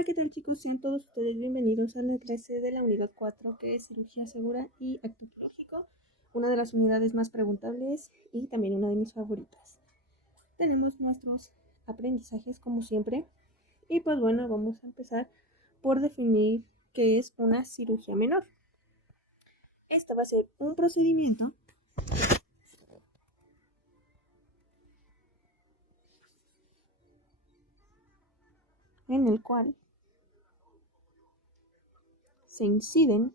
Hola, ¿qué tal chicos? Sean todos ustedes bienvenidos a la clase de la unidad 4, que es cirugía segura y acto quirúrgico, una de las unidades más preguntables y también una de mis favoritas. Tenemos nuestros aprendizajes como siempre y pues bueno, vamos a empezar por definir qué es una cirugía menor. Esta va a ser un procedimiento en el cual se inciden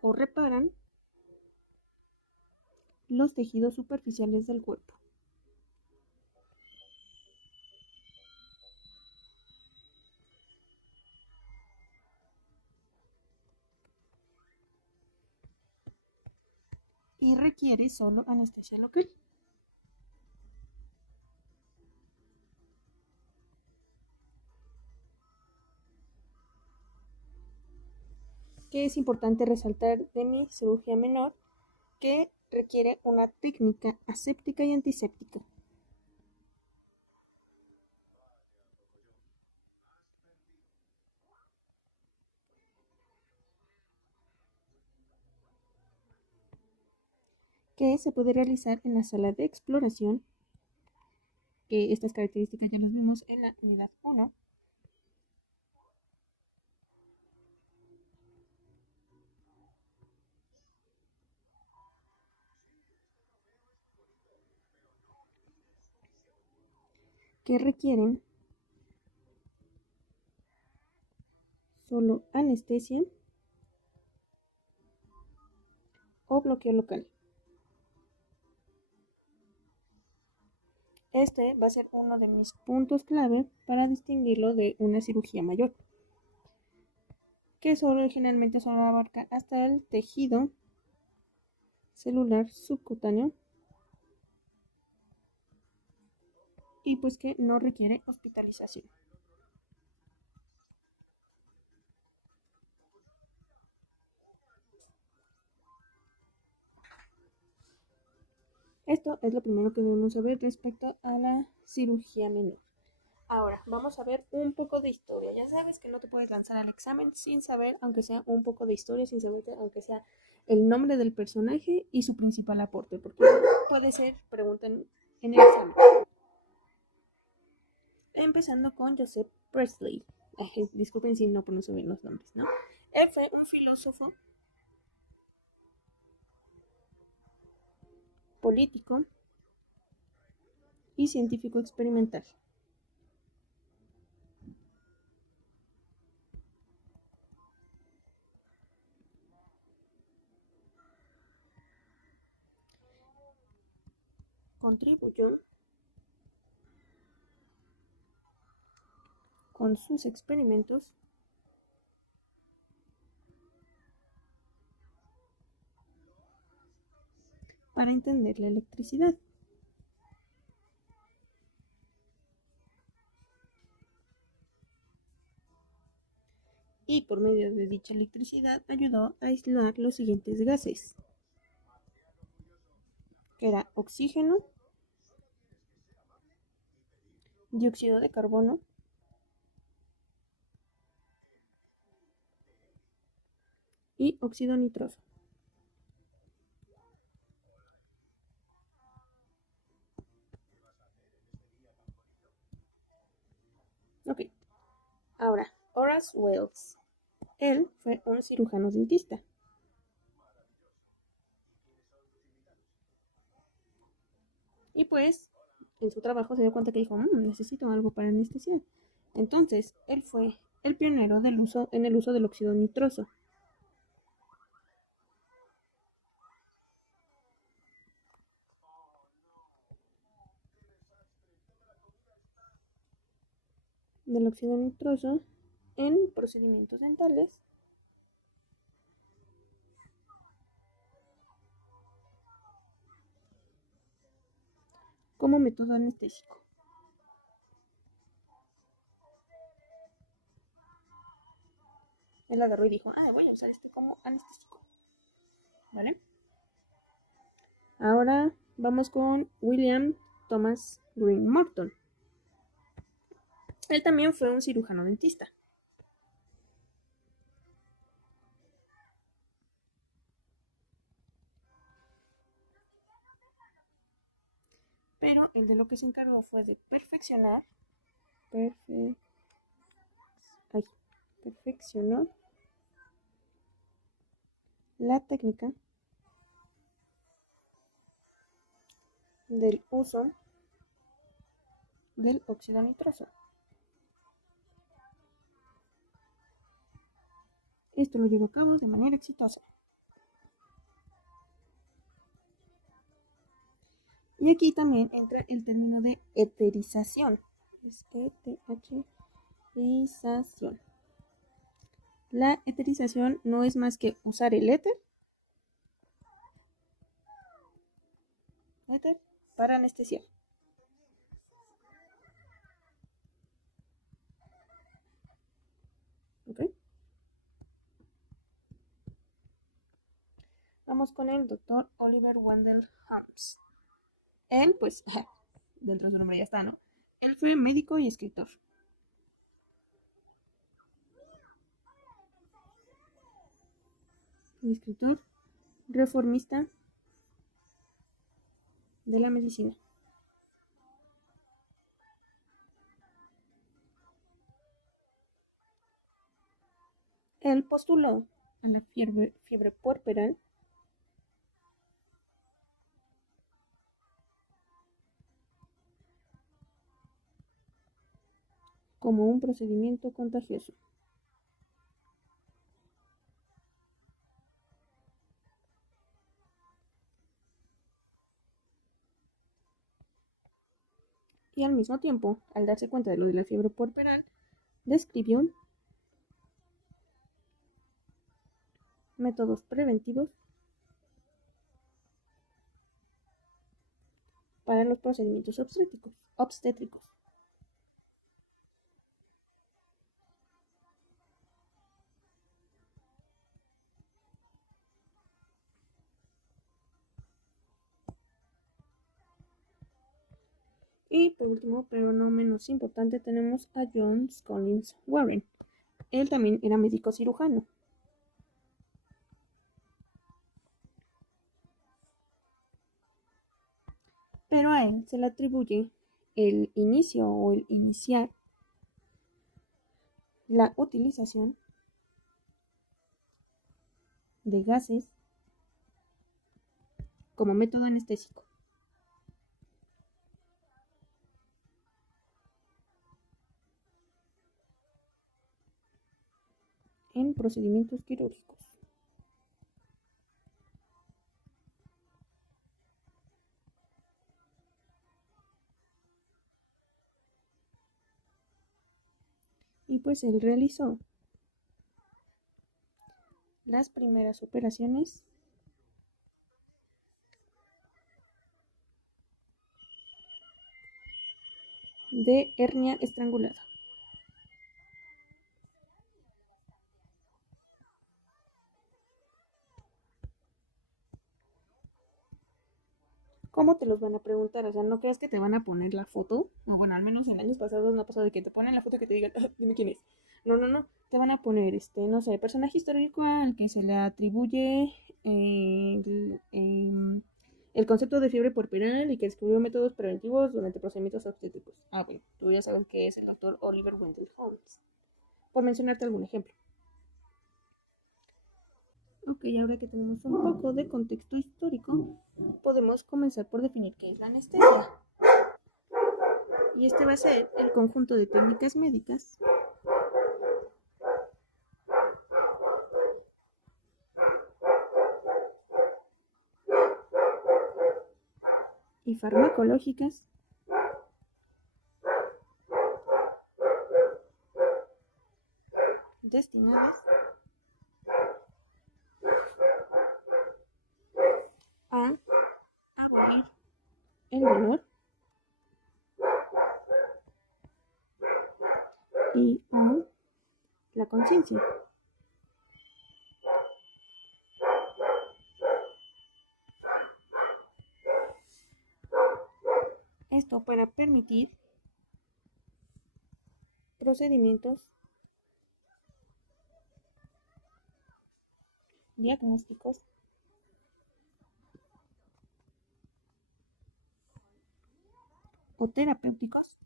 o reparan los tejidos superficiales del cuerpo. Y requiere solo anestesia local. Que es importante resaltar de mi cirugía menor, que requiere una técnica aséptica y antiséptica. Que se puede realizar en la sala de exploración, que estas características ya las vimos en la unidad 1. Que requieren solo anestesia o bloqueo local. Este va a ser uno de mis puntos clave para distinguirlo de una cirugía mayor, que generalmente solo abarca hasta el tejido celular subcutáneo y pues que no requiere hospitalización. Esto es lo primero que debemos saber respecto a la cirugía menor. Ahora, vamos a ver un poco de historia. Ya sabes que no te puedes lanzar al examen sin saber, aunque sea un poco de historia, sin saber, aunque sea el nombre del personaje y su principal aporte, porque puede ser pregunta en el examen. Empezando con Joseph Priestley. Disculpen si no pronuncio bien los nombres, ¿no? Él fue un filósofo, político y científico experimental. Contribuyó con sus experimentos para entender la electricidad. Y por medio de dicha electricidad ayudó a aislar los siguientes gases, que era oxígeno, dióxido de carbono y óxido nitroso. Ok, ahora, Horace Wells. Él fue un cirujano dentista. Y pues, en su trabajo se dio cuenta que dijo, necesito algo para anestesiar. Entonces, él fue el pionero en el uso del óxido nitroso. Del óxido nitroso en procedimientos dentales como método anestésico. Él agarró y dijo, voy a usar este como anestésico. ¿Vale? Ahora vamos con William Thomas Green Morton. Él también fue un cirujano dentista. Pero el de lo que se encargó fue de perfeccionar perfeccionó la técnica del uso del óxido nitroso. Esto lo llevó a cabo de manera exitosa. Y aquí también entra el término de eterización. Es eterización. La eterización no es más que usar el éter para anestesiar. ¿Okay? Vamos con el doctor Oliver Wendell Holmes. Él, pues, dentro de su nombre ya está, ¿no? Él fue médico y escritor. Escritor reformista de la medicina. Él postuló a la fiebre puerperal como un procedimiento contagioso. Y al mismo tiempo, al darse cuenta de lo de la fiebre puerperal, describió métodos preventivos para los procedimientos obstétricos. Y por último, pero no menos importante, tenemos a John Collins Warren. Él también era médico cirujano. Pero a él se le atribuye el inicio o el iniciar la utilización de gases como método anestésico. En procedimientos quirúrgicos. Y pues él realizó las primeras operaciones de hernia estrangulada. ¿Cómo te los van a preguntar? O sea, no creas que te van a poner la foto. O bueno, al menos en años pasados no ha pasado de que te ponen la foto que te digan, dime quién es. No. Te van a poner, no sé, personaje histórico al que se le atribuye el concepto de fiebre puerperal y que descubrió métodos preventivos durante procedimientos obstétricos. Ah, bueno, tú ya sabes que es el doctor Oliver Wendell Holmes. Por mencionarte algún ejemplo. Ok, ahora que tenemos un poco de contexto histórico, podemos comenzar por definir qué es la anestesia. Y este va a ser el conjunto de técnicas médicas y farmacológicas destinadas a abolir el dolor y o la conciencia. Esto para permitir procedimientos diagnósticos o terapéuticos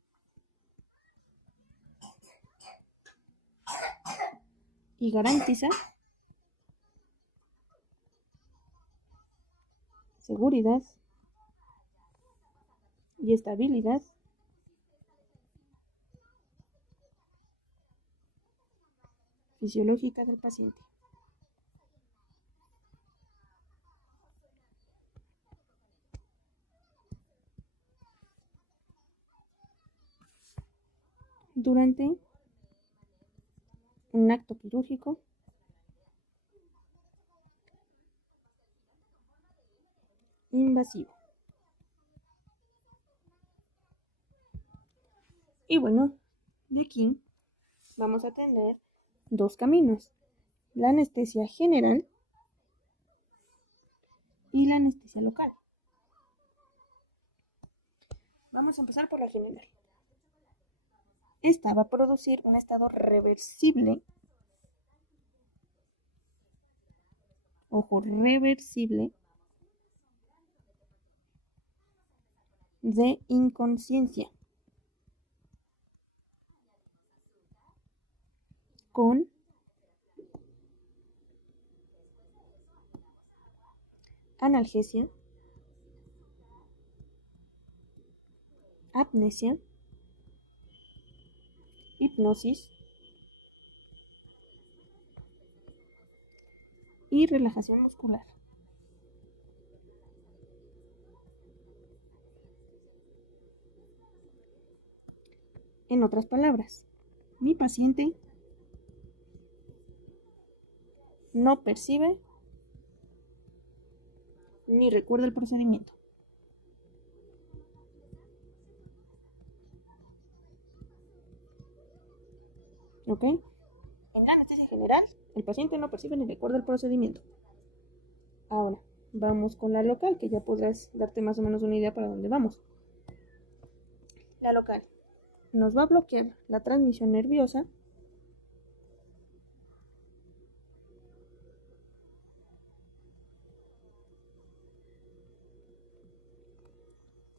y garantiza seguridad y estabilidad fisiológica del paciente. Durante un acto quirúrgico invasivo. Y bueno, de aquí vamos a tener dos caminos: la anestesia general y la anestesia local. Vamos a empezar por la general. Esta va a producir un estado reversible, ojo, reversible, de inconsciencia con analgesia, apnesia, hipnosis y relajación muscular. En otras palabras, mi paciente no percibe ni recuerda el procedimiento. ¿Ok? En la anestesia general, el paciente no percibe ni recuerda el procedimiento. Ahora, vamos con la local, que ya podrás darte más o menos una idea para dónde vamos. La local nos va a bloquear la transmisión nerviosa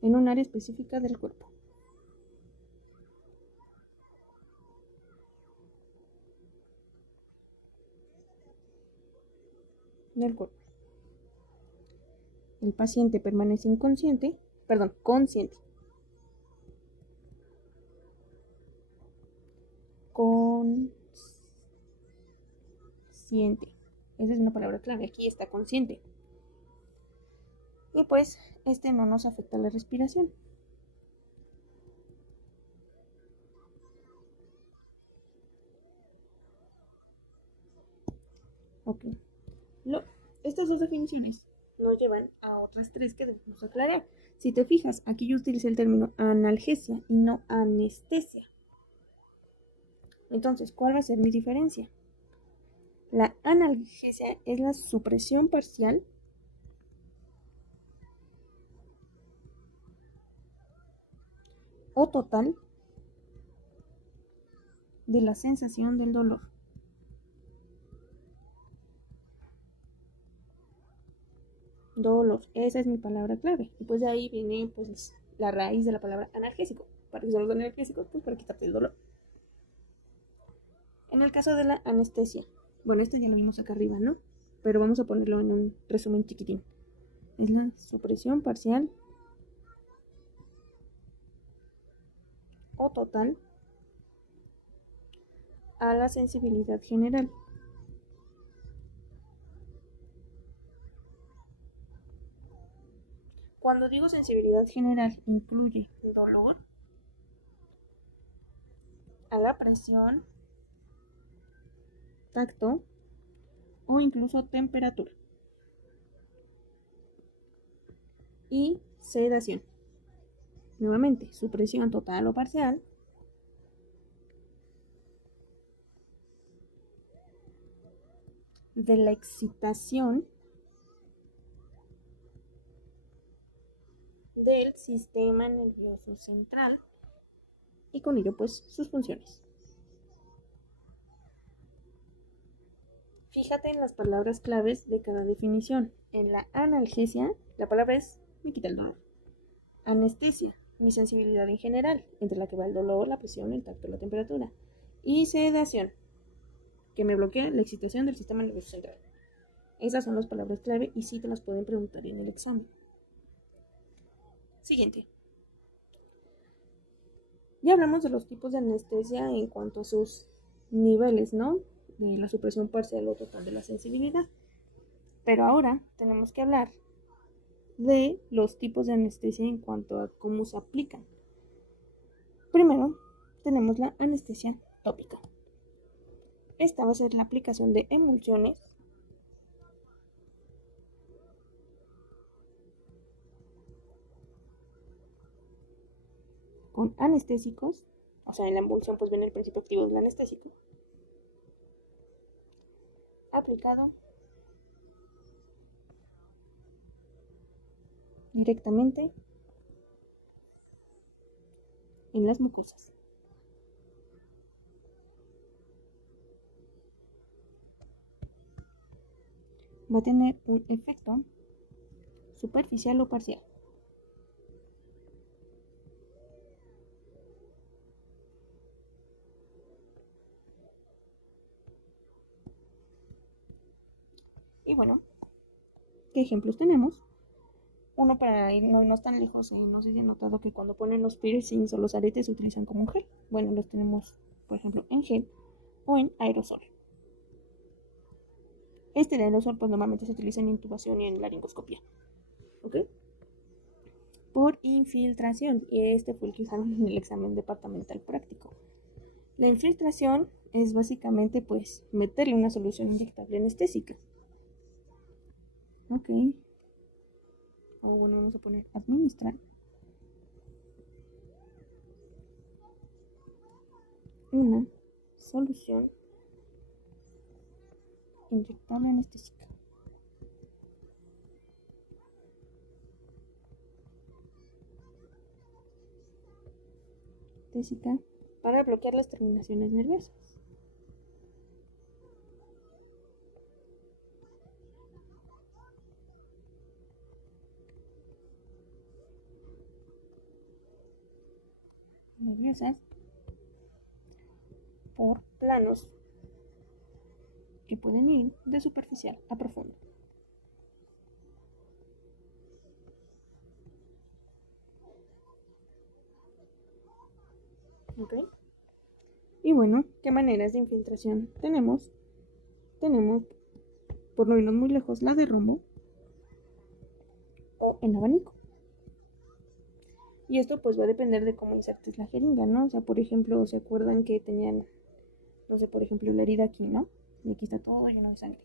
en un área específica del cuerpo. El paciente permanece consciente. Consciente. Esa es una palabra clave. Aquí está consciente. Y pues, no nos afecta la respiración. Ok. Estas dos definiciones nos llevan a otras tres que debemos aclarar. Si te fijas, aquí yo utilicé el término analgesia y no anestesia. Entonces, ¿cuál va a ser mi diferencia? La analgesia es la supresión parcial o total de la sensación del dolor. Dolor, esa es mi palabra clave. Y pues de ahí viene pues la raíz de la palabra analgésico. ¿Para qué son los analgésicos? Pues para quitarte el dolor. En el caso de la anestesia, bueno, ya lo vimos acá arriba, ¿no? Pero vamos a ponerlo en un resumen chiquitín. Es la supresión parcial o total a la sensibilidad general. Cuando digo sensibilidad general, incluye dolor, a la presión, tacto o incluso temperatura. Y sedación. Nuevamente, supresión total o parcial de la excitación del sistema nervioso central y con ello pues sus funciones. Fíjate en las palabras claves de cada definición. En la analgesia, la palabra es me quita el dolor. Anestesia, mi sensibilidad en general, entre la que va el dolor, la presión, el tacto, la temperatura. Y sedación, que me bloquea la excitación del sistema nervioso central. Esas son las palabras clave y sí te las pueden preguntar en el examen. Siguiente. Ya hablamos de los tipos de anestesia en cuanto a sus niveles, ¿no? De la supresión parcial o total de la sensibilidad. Pero ahora tenemos que hablar de los tipos de anestesia en cuanto a cómo se aplican. Primero, tenemos la anestesia tópica. Esta va a ser la aplicación de emulsiones con anestésicos, o sea, en la emulsión pues viene el principio activo del anestésico, aplicado directamente en las mucosas. Va a tener un efecto superficial o parcial. Y bueno, ¿qué ejemplos tenemos? Uno para no irnos tan lejos, no sé si han notado que cuando ponen los piercings o los aretes se utilizan como gel. Bueno, los tenemos, por ejemplo, en gel o en aerosol. Este de aerosol pues normalmente se utiliza en intubación y en laringoscopia. ¿Ok? Por infiltración, y este fue el que usaron en el examen departamental práctico. La infiltración es básicamente pues meterle una solución inyectable anestésica. Ok. Bueno, vamos a poner administrar una solución inyectable anestésica. Anestésica para bloquear las terminaciones nerviosas. Nerviosas por planos que pueden ir de superficial a profundo. ¿Ok? Y bueno, ¿qué maneras de infiltración tenemos? Tenemos, por no irnos muy lejos, la de rombo o en abanico. Y esto pues va a depender de cómo insertes la jeringa, ¿no? O sea, por ejemplo, ¿se acuerdan que tenían, no sé, por ejemplo, la herida aquí, ¿no? Y aquí está todo lleno de sangre.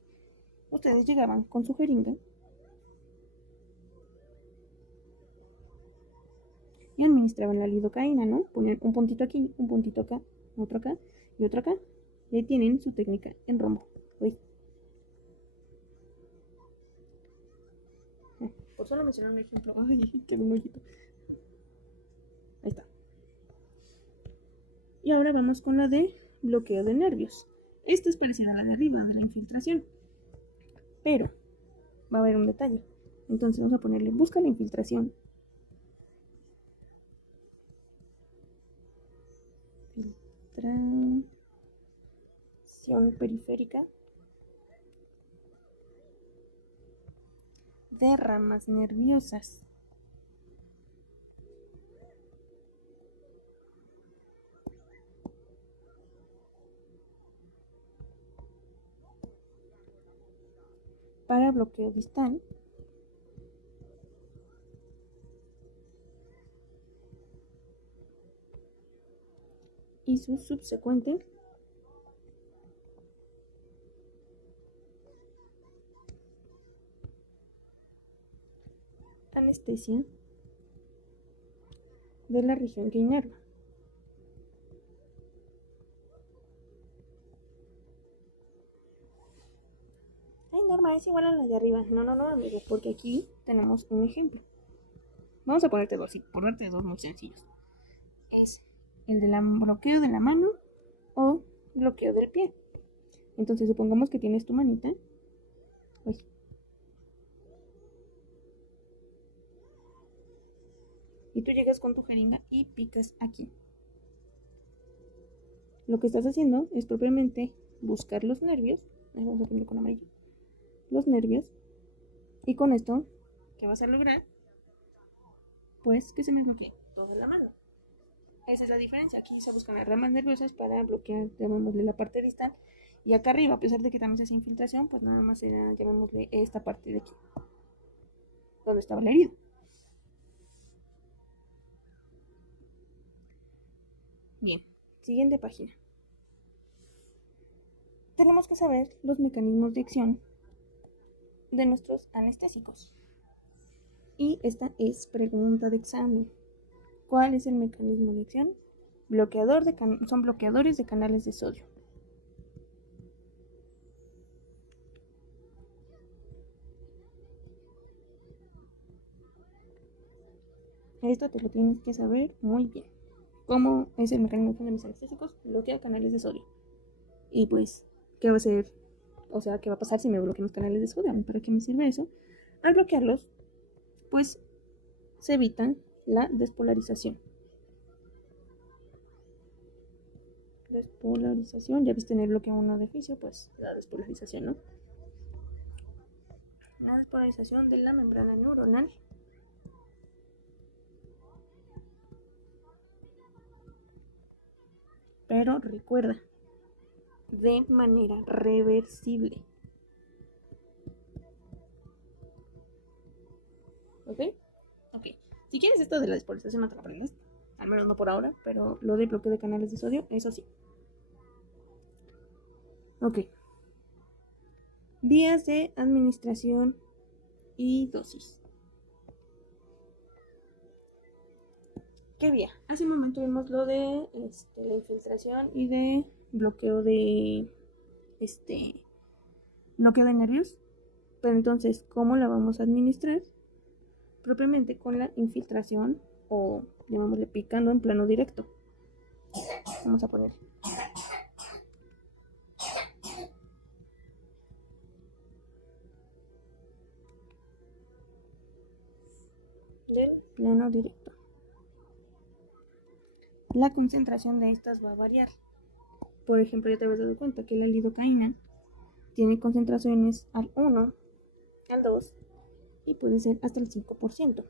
Ustedes llegaban con su jeringa y administraban la lidocaína, ¿no? Ponían un puntito aquí, un puntito acá, otro acá y otro acá. Y ahí tienen su técnica en rombo. Uy. Por solo mencionar un ejemplo. Ay, quedó un ojito. Ahí está. Y ahora vamos con la de bloqueo de nervios. Esta es parecida a la de arriba, de la infiltración. Pero va a haber un detalle. Entonces vamos a ponerle busca la infiltración. Filtración periférica de ramas nerviosas. Para bloqueo distal y su subsecuente anestesia de la región que inerva. Ay, Norma, es igual a la de arriba. No, amigo, porque aquí tenemos un ejemplo. Vamos a ponerte dos, por darte dos muy sencillos. Es el del bloqueo de la mano o bloqueo del pie. Entonces supongamos que tienes tu manita. Uy. Y tú llegas con tu jeringa y picas aquí. Lo que estás haciendo es propiamente buscar los nervios. Vamos a ponerlo con amarillo. Los nervios. Y con esto, ¿qué vas a lograr? Pues que se me bloquee toda la mano. Esa es la diferencia. Aquí se buscan las ramas nerviosas para bloquear, llamémosle, la parte distal. Y acá arriba, a pesar de que también se hace infiltración, pues nada más era, llamémosle, esta parte de aquí, donde estaba la herida. Bien, siguiente página. Tenemos que saber los mecanismos de acción de nuestros anestésicos. Y esta es pregunta de examen. ¿Cuál es el mecanismo de acción? Son bloqueadores de canales de sodio. Esto te lo tienes que saber muy bien. ¿Cómo es el mecanismo de acción de mis anestésicos? Bloquea canales de sodio. Y pues, ¿qué va a hacer? O sea, ¿qué va a pasar si me bloquean los canales de sodio? ¿Para qué me sirve eso? Al bloquearlos, pues se evita la despolarización. Despolarización, ya viste en el bloque 1 de oficio, pues la despolarización, ¿no? La despolarización de la membrana neuronal. Pero recuerda, de manera reversible. ¿Ok? Ok. Si quieres esto de la despolarización no te lo aprendes, al menos no por ahora, pero lo de bloqueo de canales de sodio, eso sí. Ok. Vías de administración y dosis. ¿Qué vía? Hace un momento vimos lo de la infiltración y de bloqueo de bloqueo de nervios. Pero entonces, ¿cómo la vamos a administrar? Propiamente con la infiltración o llamémosle picando en plano directo. Vamos a poner del plano directo. La concentración de estas va a variar. Por ejemplo, ya te habías dado cuenta que la lidocaína tiene concentraciones al 1, al 2 y puede ser hasta el 5%.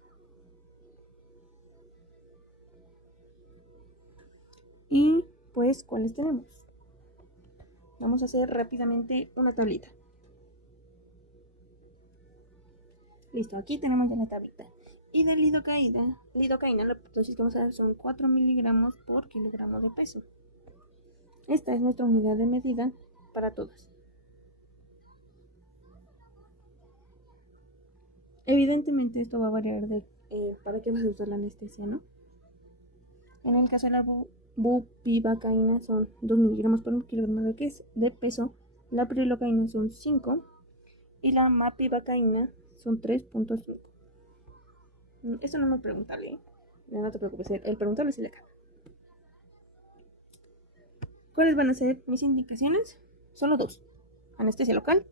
Y pues, ¿cuáles tenemos? Vamos a hacer rápidamente una tablita. Listo, aquí tenemos ya la tablita. Y de lidocaína, la dosis que vamos a dar son 4 miligramos por kilogramo de peso. Esta es nuestra unidad de medida para todas. Evidentemente esto va a variar de para qué vas a usar la anestesia, ¿no? En el caso de la bupivacaína son 2 miligramos por kilogramo de peso, la prilocaína son 5 y la mapivacaína son 3.5. Esto no me preguntarle, ¿eh? No te preocupes, el preguntarle es el de acá. ¿Cuáles van a ser mis indicaciones? Solo dos. Anestesia local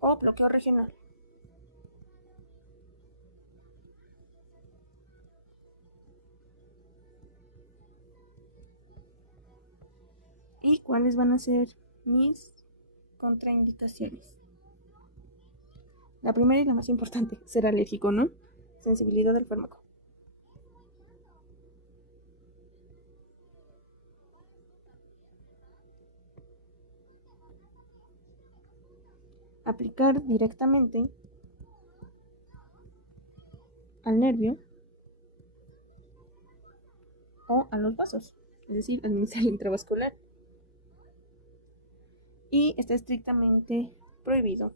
o bloqueo regional. ¿Y cuáles van a ser mis contraindicaciones? La primera y la más importante, ser alérgico, ¿no? Sensibilidad del fármaco. Aplicar directamente al nervio o a los vasos, es decir, administrar intravascular. Y está estrictamente prohibido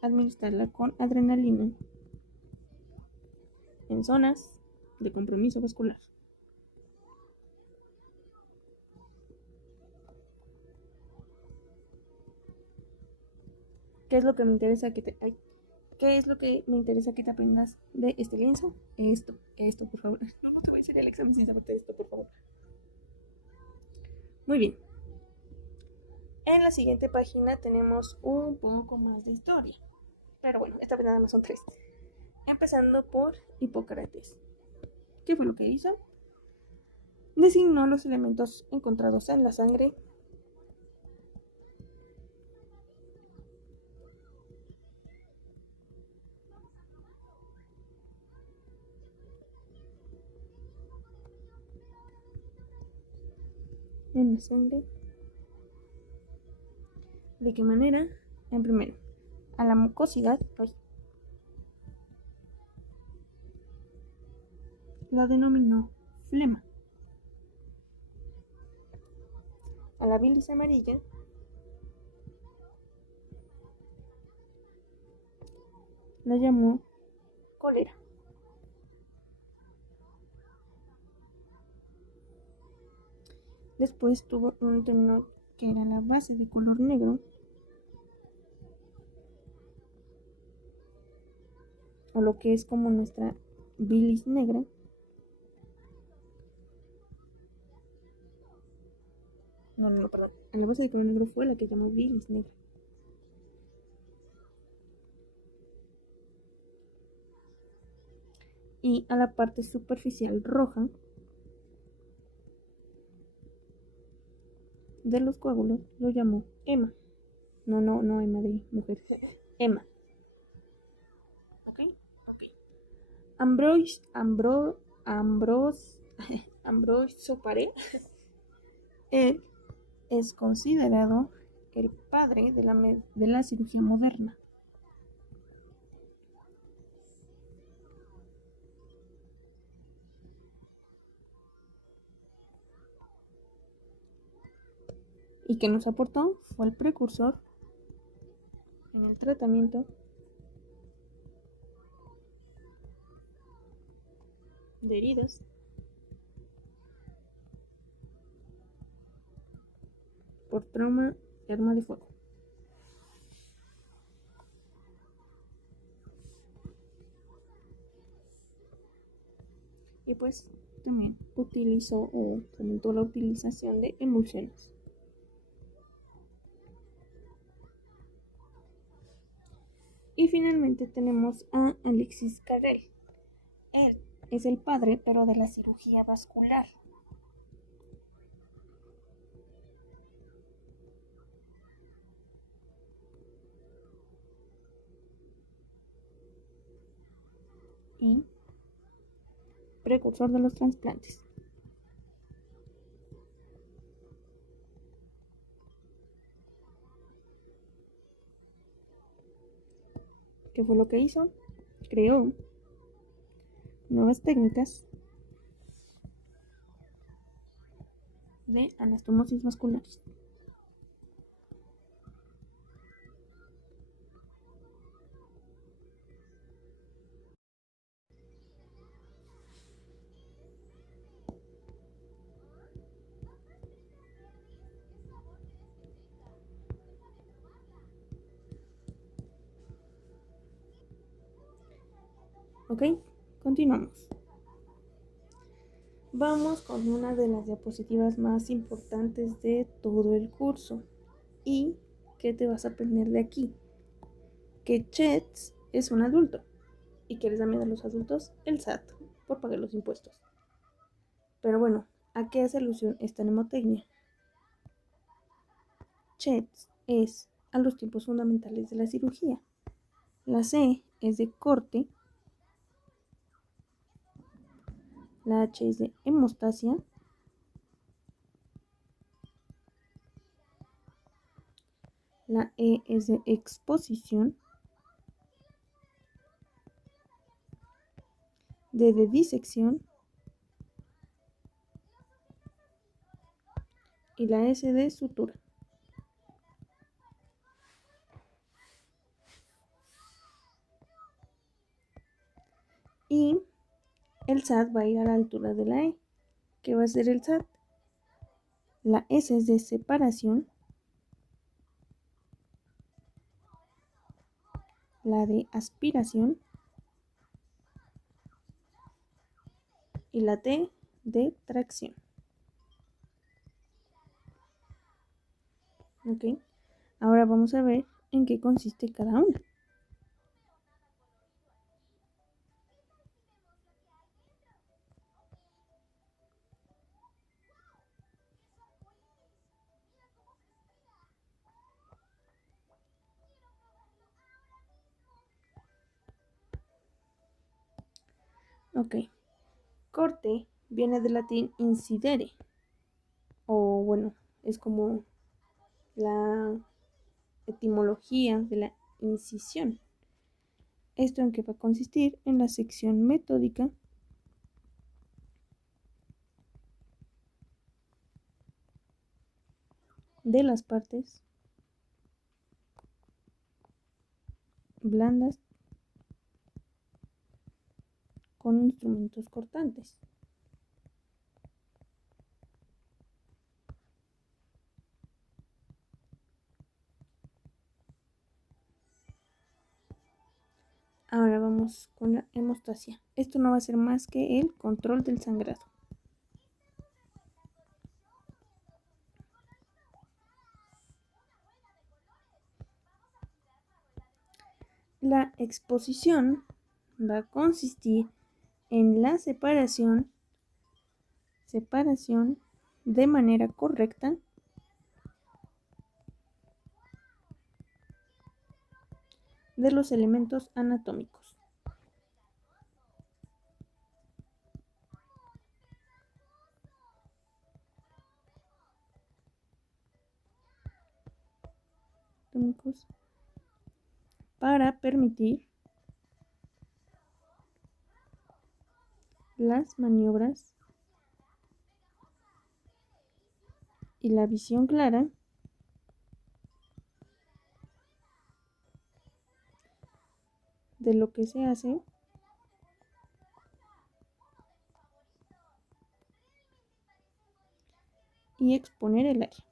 administrarla con adrenalina en zonas de compromiso vascular. ¿Qué es lo que me interesa que te aprendas de este lienzo? Esto, por favor. No te voy a hacer el examen sin saberte esto, por favor. Muy bien. En la siguiente página tenemos un poco más de historia. Pero bueno, esta vez nada más son 3. Empezando por Hipócrates. ¿Qué fue lo que hizo? Designó los elementos encontrados en la sangre en la sangre. ¿De qué manera? En primero, a la mucosidad la denominó flema. A la bilis amarilla la llamó cólera. Después tuvo un término que era la base de color negro, o lo que es como nuestra bilis negra. No, perdón. A la base de color negro fue la que llamó bilis negra. Y a la parte superficial roja de los coágulos lo llamó hema. No hema de mujer. Hema. ¿Ok? Ok. Ambroise Paré, él es considerado el padre de la cirugía moderna. Y que nos aportó fue el precursor en el tratamiento de heridas por trauma de arma de fuego. Y pues también utilizó o fomentó la utilización de emulsiones. Y finalmente tenemos a Alexis Carrel. Él es el padre, pero de la cirugía vascular. Y precursor de los trasplantes. ¿Qué fue lo que hizo? Creó nuevas técnicas de anastomosis vasculares. Ok, continuamos. Vamos con una de las diapositivas más importantes de todo el curso. ¿Y qué te vas a aprender de aquí? Que Chet es un adulto. ¿Y qué les da miedo a los adultos? El SAT, por pagar los impuestos. Pero bueno, ¿a qué hace alusión esta mnemotecnia? Chet es a los tiempos fundamentales de la cirugía. La C es de corte. La H es de hemostasia. La E es de exposición. D de disección. Y la S de sutura. Y el SAT va a ir a la altura de la E. ¿Qué va a ser el SAT? La S es de separación. La de aspiración. Y la T de tracción. ¿Ok? Ahora vamos a ver en qué consiste cada una. Ok, corte viene del latín incidere, o bueno, es como la etimología de la incisión. ¿Esto en qué va a consistir? En la sección metódica de las partes blandas con instrumentos cortantes. Ahora vamos con la hemostasia. Esto no va a ser más que el control del sangrado. La exposición va a consistir en la separación de manera correcta de los elementos anatómicos. Para permitir las maniobras y la visión clara de lo que se hace y exponer el área.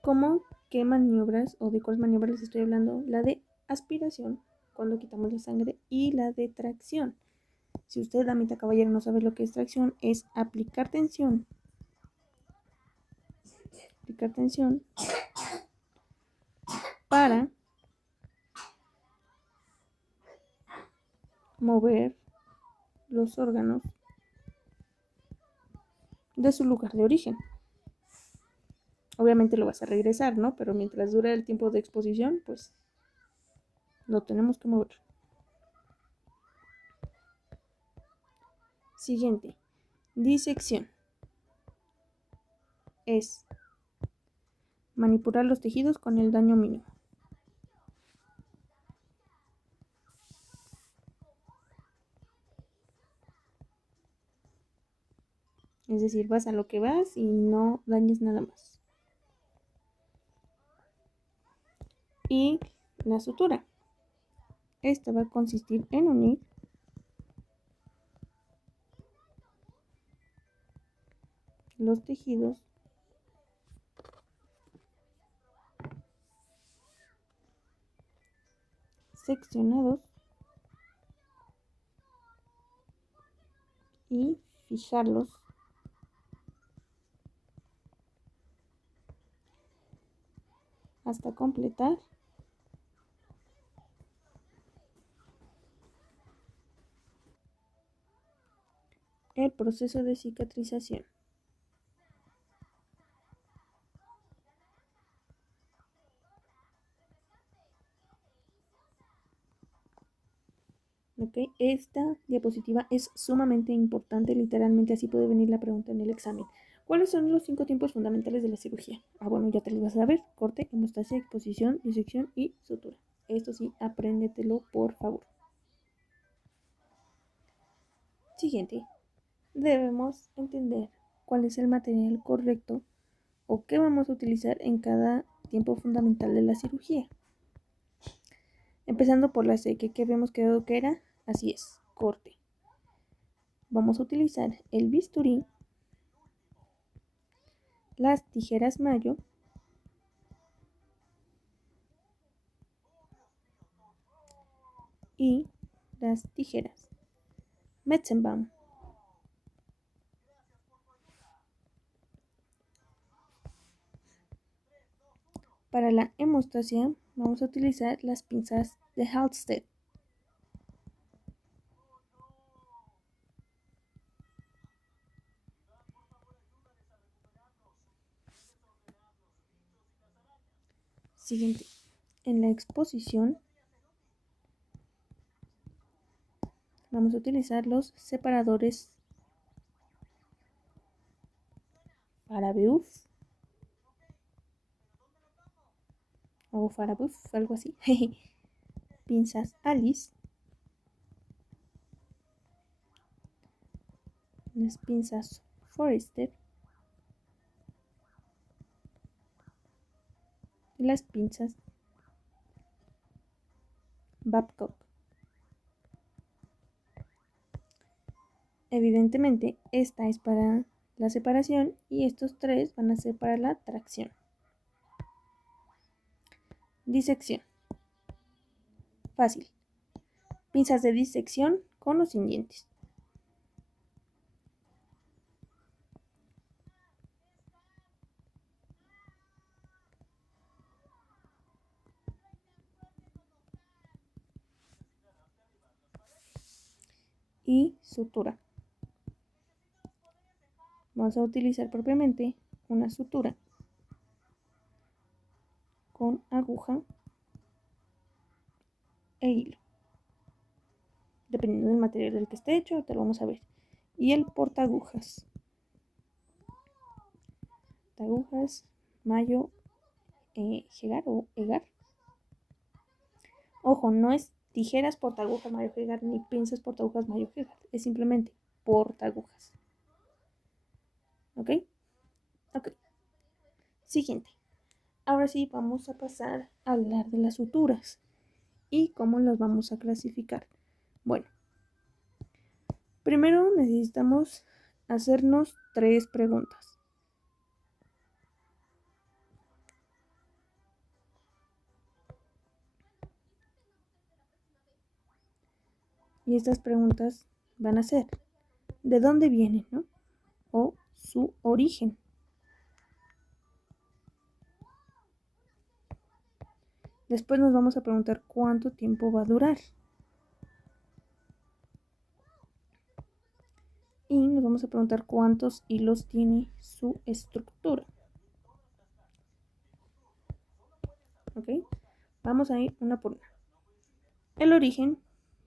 ¿Cómo? ¿Qué maniobras o de cuáles maniobras les estoy hablando? La de aspiración, cuando quitamos la sangre, y la de tracción. Si usted, damita caballero, no sabe lo que es tracción, es aplicar tensión para mover los órganos de su lugar de origen. Obviamente lo vas a regresar, ¿no? Pero mientras dura el tiempo de exposición, pues lo tenemos que mover. Siguiente, disección. Es manipular los tejidos con el daño mínimo. Es decir, vas a lo que vas y no dañes nada más. Y la sutura. Esta va a consistir en unir los tejidos seccionados y fijarlos hasta completar el proceso de cicatrización. ¿Ok? Esta diapositiva es sumamente importante, literalmente así puede venir la pregunta en el examen. ¿Cuáles son los 5 tiempos fundamentales de la cirugía? Bueno, ya te los vas a ver. Corte, hemostasia, exposición, disección y sutura. Esto sí, apréndetelo, por favor. Siguiente. Debemos entender cuál es el material correcto o qué vamos a utilizar en cada tiempo fundamental de la cirugía. Empezando por la C, que habíamos quedado que era, así es, corte. Vamos a utilizar el bisturí, las tijeras Mayo y las tijeras Metzenbaum. Para la hemostasia vamos a utilizar las pinzas de Halsted. Siguiente. En la exposición vamos a utilizar los separadores Farabeuf o Farabeuf, algo así. Pinzas Alice, las pinzas Forester y las pinzas Babcock. Evidentemente, esta es para la separación y estos tres van a ser para la tracción. Disección. Fácil. Pinzas de disección con o sin dientes. Y sutura. Vamos a utilizar propiamente una sutura con aguja e hilo. Dependiendo del material del que esté hecho, te lo vamos a ver. Y el portaagujas. Agujas, mayo, jegar o egar. Ojo, no es tijeras portaagujas mayo jegar ni pinzas portaagujas mayo jegar. Es simplemente portaagujas. ¿Ok? Ok. Siguiente. Ahora sí vamos a pasar a hablar de las suturas y cómo las vamos a clasificar. Bueno, primero necesitamos hacernos 3 preguntas. Y estas preguntas van a ser, ¿de dónde vienen, no? O su origen. Después nos vamos a preguntar cuánto tiempo va a durar. Y nos vamos a preguntar cuántos hilos tiene su estructura. ¿Ok? Vamos a ir una por una. El origen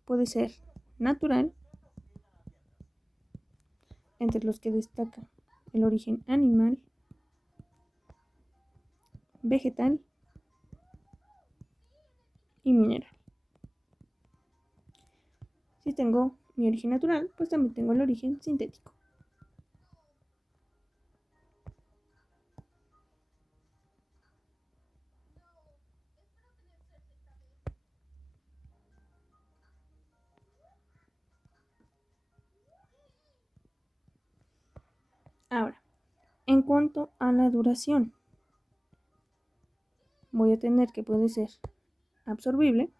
puede ser natural, entre los que destaca el origen animal, vegetal y mineral. Si tengo mi origen natural, pues también tengo el origen sintético. Ahora, en cuanto a la duración, voy a tener que puede ser absorbible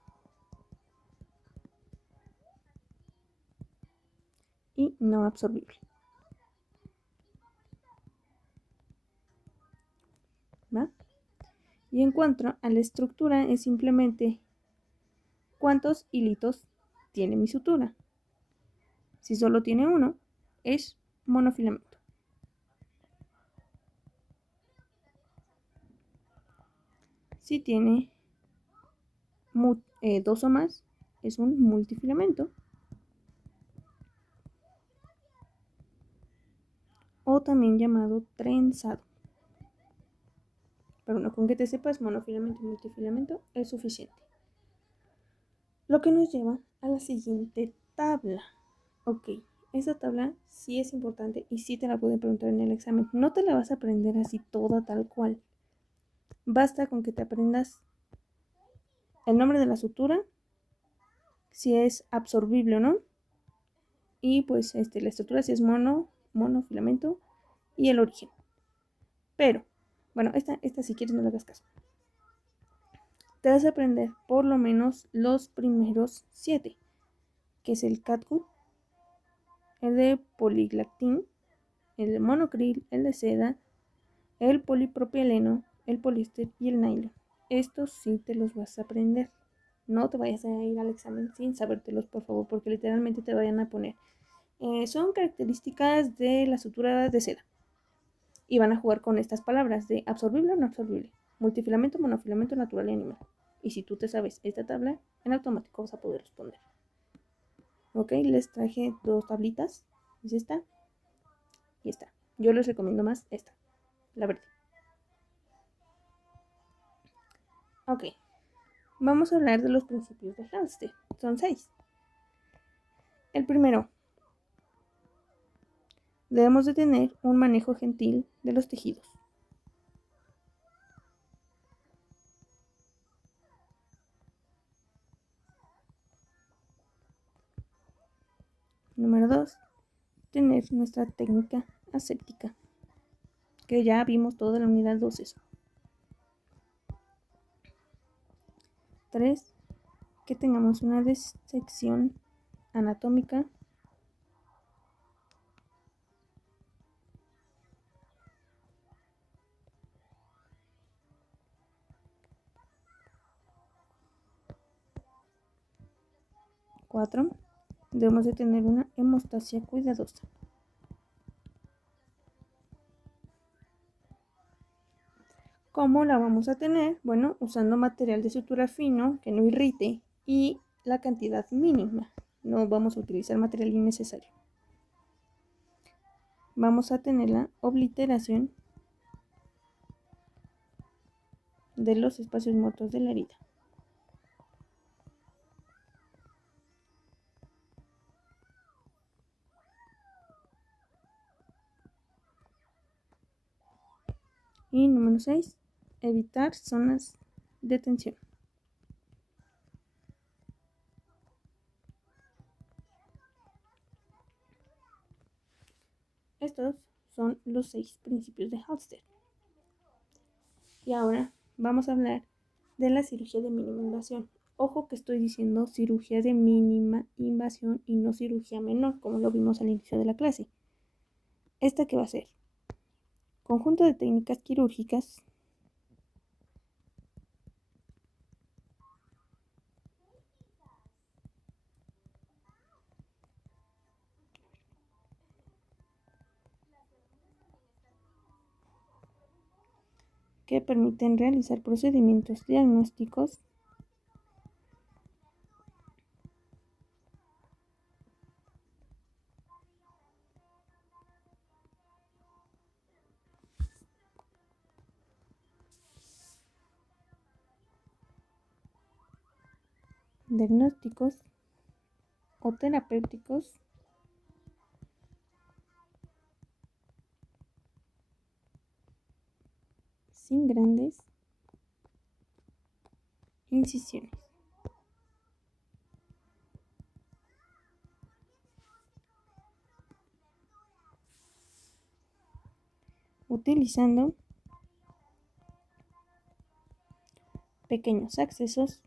y no absorbible. ¿Va? Y en cuanto a la estructura es simplemente cuántos hilitos tiene mi sutura. Si solo tiene uno, es monofilamento. Si tiene 2 o más, es un multifilamento. O también llamado trenzado. Pero no, con que te sepas monofilamento y multifilamento es suficiente. Lo que nos lleva a la siguiente tabla. Ok, esa tabla sí es importante y sí te la pueden preguntar en el examen. No te la vas a aprender así toda tal cual. Basta con que te aprendas el nombre de la sutura, si es absorbible o no, y pues la estructura si es monofilamento y el origen. Pero, bueno, esta si quieres no le hagas caso. Te vas a aprender por lo menos los primeros 7, que es el catgut, el de poliglactín, el de monocril, el de seda, el polipropileno, el poliéster y el nylon. estos sí te los vas a aprender. No te vayas a ir al examen sin sabértelos, por favor, porque literalmente te vayan a poner. Son características de la sutura de seda. Y van a jugar con estas palabras de absorbible o no absorbible, multifilamento, monofilamento, natural y animal. Y si tú te sabes esta tabla, en automático vas a poder responder. Ok, les traje dos tablitas. Es esta y esta. Yo les recomiendo más esta, la verde. Ok, vamos a hablar de los principios de Halsted. Son 6. El primero, debemos de tener un manejo gentil de los tejidos. Número 2, tener nuestra técnica aséptica, que ya vimos toda la unidad 2 eso. 3, que tengamos una disección anatómica. 4, debemos de tener una hemostasia cuidadosa. ¿Cómo la vamos a tener? Bueno, usando material de sutura fino que no irrite y la cantidad mínima. No vamos a utilizar material innecesario. Vamos a tener la obliteración de los espacios muertos de la herida. Y número 6, evitar zonas de tensión. Estos son los 6 principios de Halsted. Y ahora vamos a hablar de la cirugía de mínima invasión. Ojo que estoy diciendo cirugía de mínima invasión y no cirugía menor, como lo vimos al inicio de la clase. ¿Esta qué va a ser? Conjunto de técnicas quirúrgicas que permiten realizar procedimientos diagnósticos o terapéuticos sin grandes incisiones. Utilizando pequeños accesos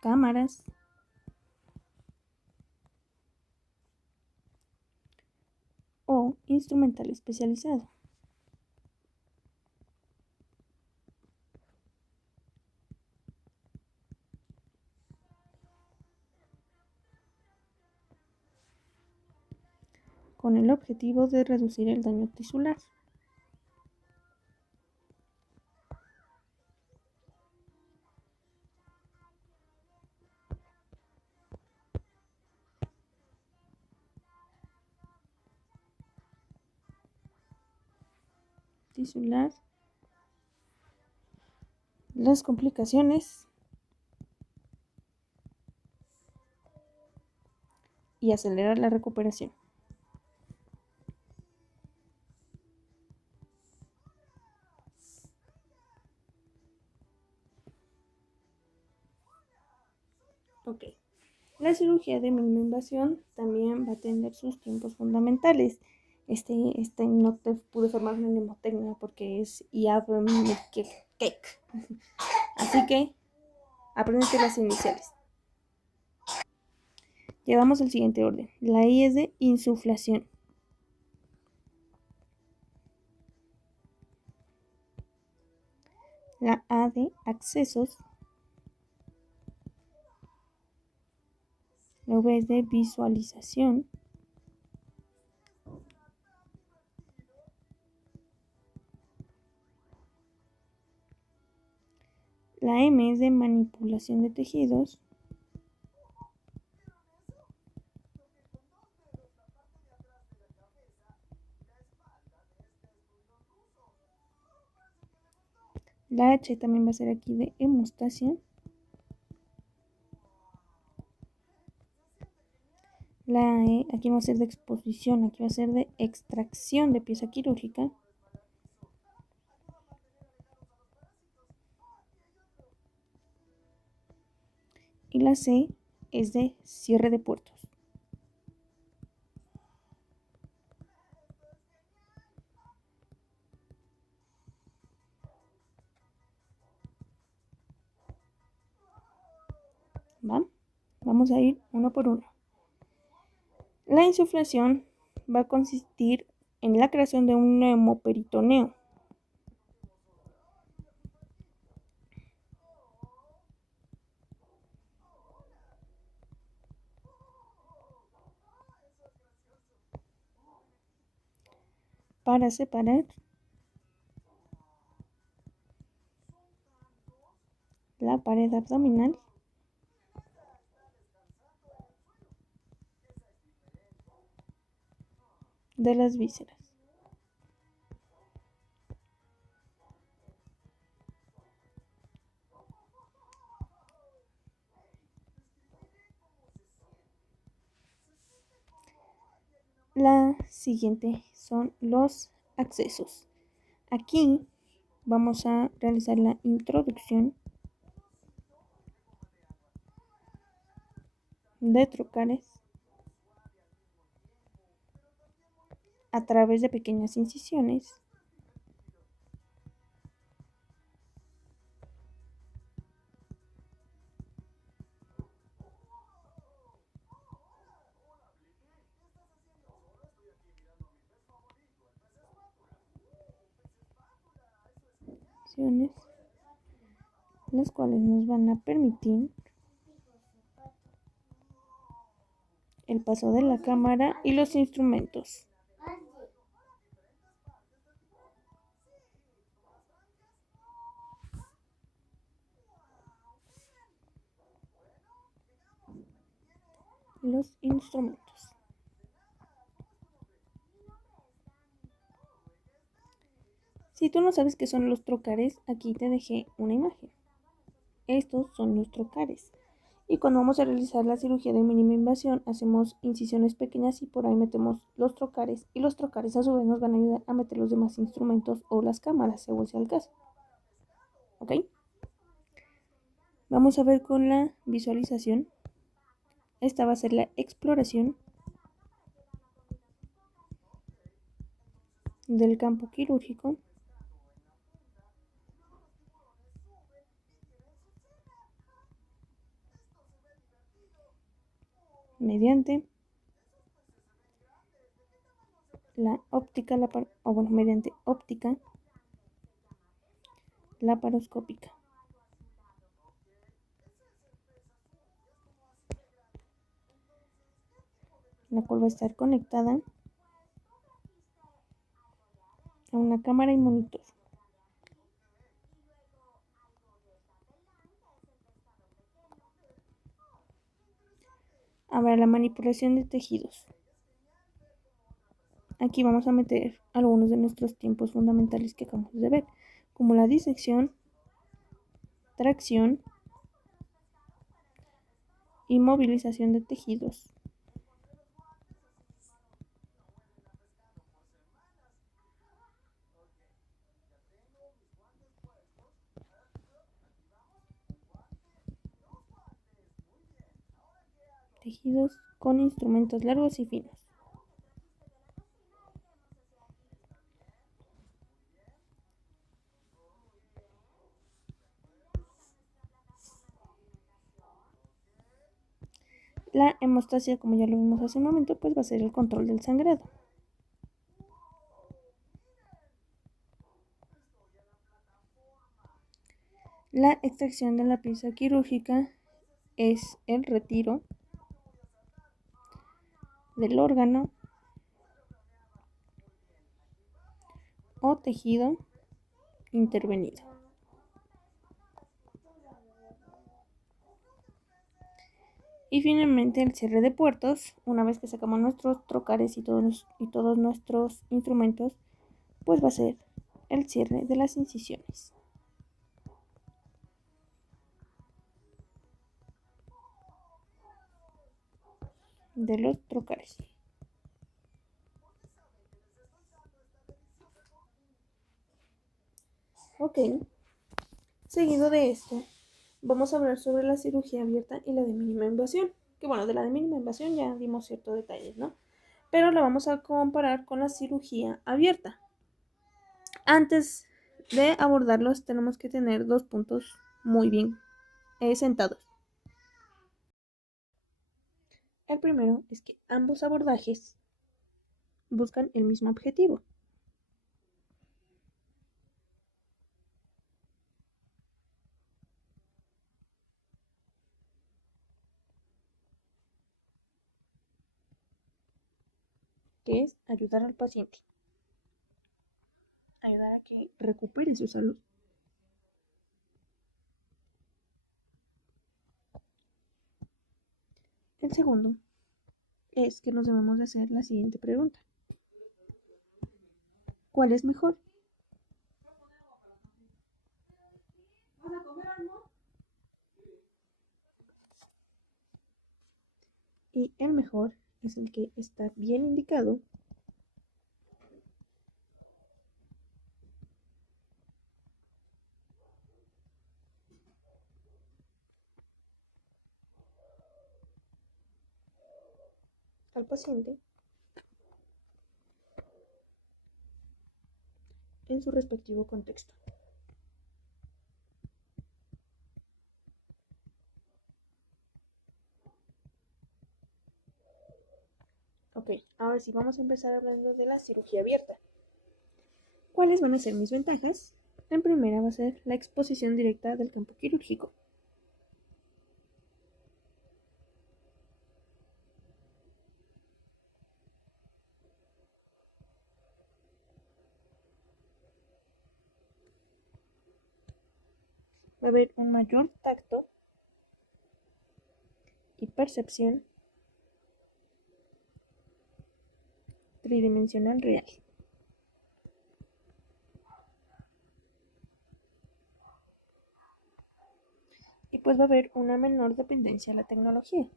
cámaras o instrumental especializado. Con el objetivo de reducir el daño tisular. Las complicaciones y acelerar la recuperación. Ok. La cirugía de mínima invasión también va a tener sus tiempos fundamentales. Este no te pude formar una mnemotecnia porque es cake. Así que apréndete las iniciales. Llevamos al siguiente orden. La I es de insuflación. La A de accesos. La V es de visualización. La M es de manipulación de tejidos. La H también va a ser aquí de hemostasia. La E aquí va a ser de exposición, aquí va a ser de extracción de pieza quirúrgica. Y la C es de cierre de puertos. ¿Va? Vamos a ir uno por uno. La insuflación va a consistir en la creación de un neumoperitoneo. Para separar la pared abdominal de las vísceras. La siguiente son los accesos. Aquí vamos a realizar la introducción de trocares a través de pequeñas incisiones las cuales nos van a permitir el paso de la cámara y los instrumentos. Los instrumentos. Si tú no sabes qué son los trocares, aquí te dejé una imagen. Estos son los trocares. Y cuando vamos a realizar la cirugía de mínima invasión, hacemos incisiones pequeñas y por ahí metemos los trocares. Y los trocares a su vez nos van a ayudar a meter los demás instrumentos o las cámaras, según sea el caso. ¿Ok? Vamos a ver con la visualización. Esta va a ser la exploración del campo quirúrgico mediante la óptica, mediante óptica laparoscópica. La cual va a estar conectada a una cámara y monitor. Ahora la manipulación de tejidos. Aquí vamos a meter algunos de nuestros tiempos fundamentales que acabamos de ver, como la disección, tracción y movilización de tejidos. Tejidos con instrumentos largos y finos. La hemostasia, como ya lo vimos hace un momento, pues va a ser el control del sangrado. La extracción de la pieza quirúrgica es el retiro del órgano o tejido intervenido. Y finalmente el cierre de puertos. Una vez que sacamos nuestros trocars y todos nuestros instrumentos, pues va a ser el cierre de las incisiones. De los trocars. Ok, seguido de esto, vamos a hablar sobre la cirugía abierta y la de mínima invasión. Que bueno, de la de mínima invasión ya dimos ciertos detalles, ¿no? Pero la vamos a comparar con la cirugía abierta. Antes de abordarlos tenemos que tener 2 puntos muy bien sentados. El primero es que ambos abordajes buscan el mismo objetivo. Que es ayudar al paciente. Ayudar a que recupere su salud. El segundo es que nos debemos de hacer la siguiente pregunta. ¿Cuál es mejor? Y el mejor es el que está bien indicado al paciente en su respectivo contexto. Ok, ahora sí vamos a empezar hablando de la cirugía abierta. ¿Cuáles van a ser mis ventajas? En primera va a ser la exposición directa del campo quirúrgico. Va a haber un mayor tacto y percepción tridimensional real. Y pues va a haber una menor dependencia a la tecnología.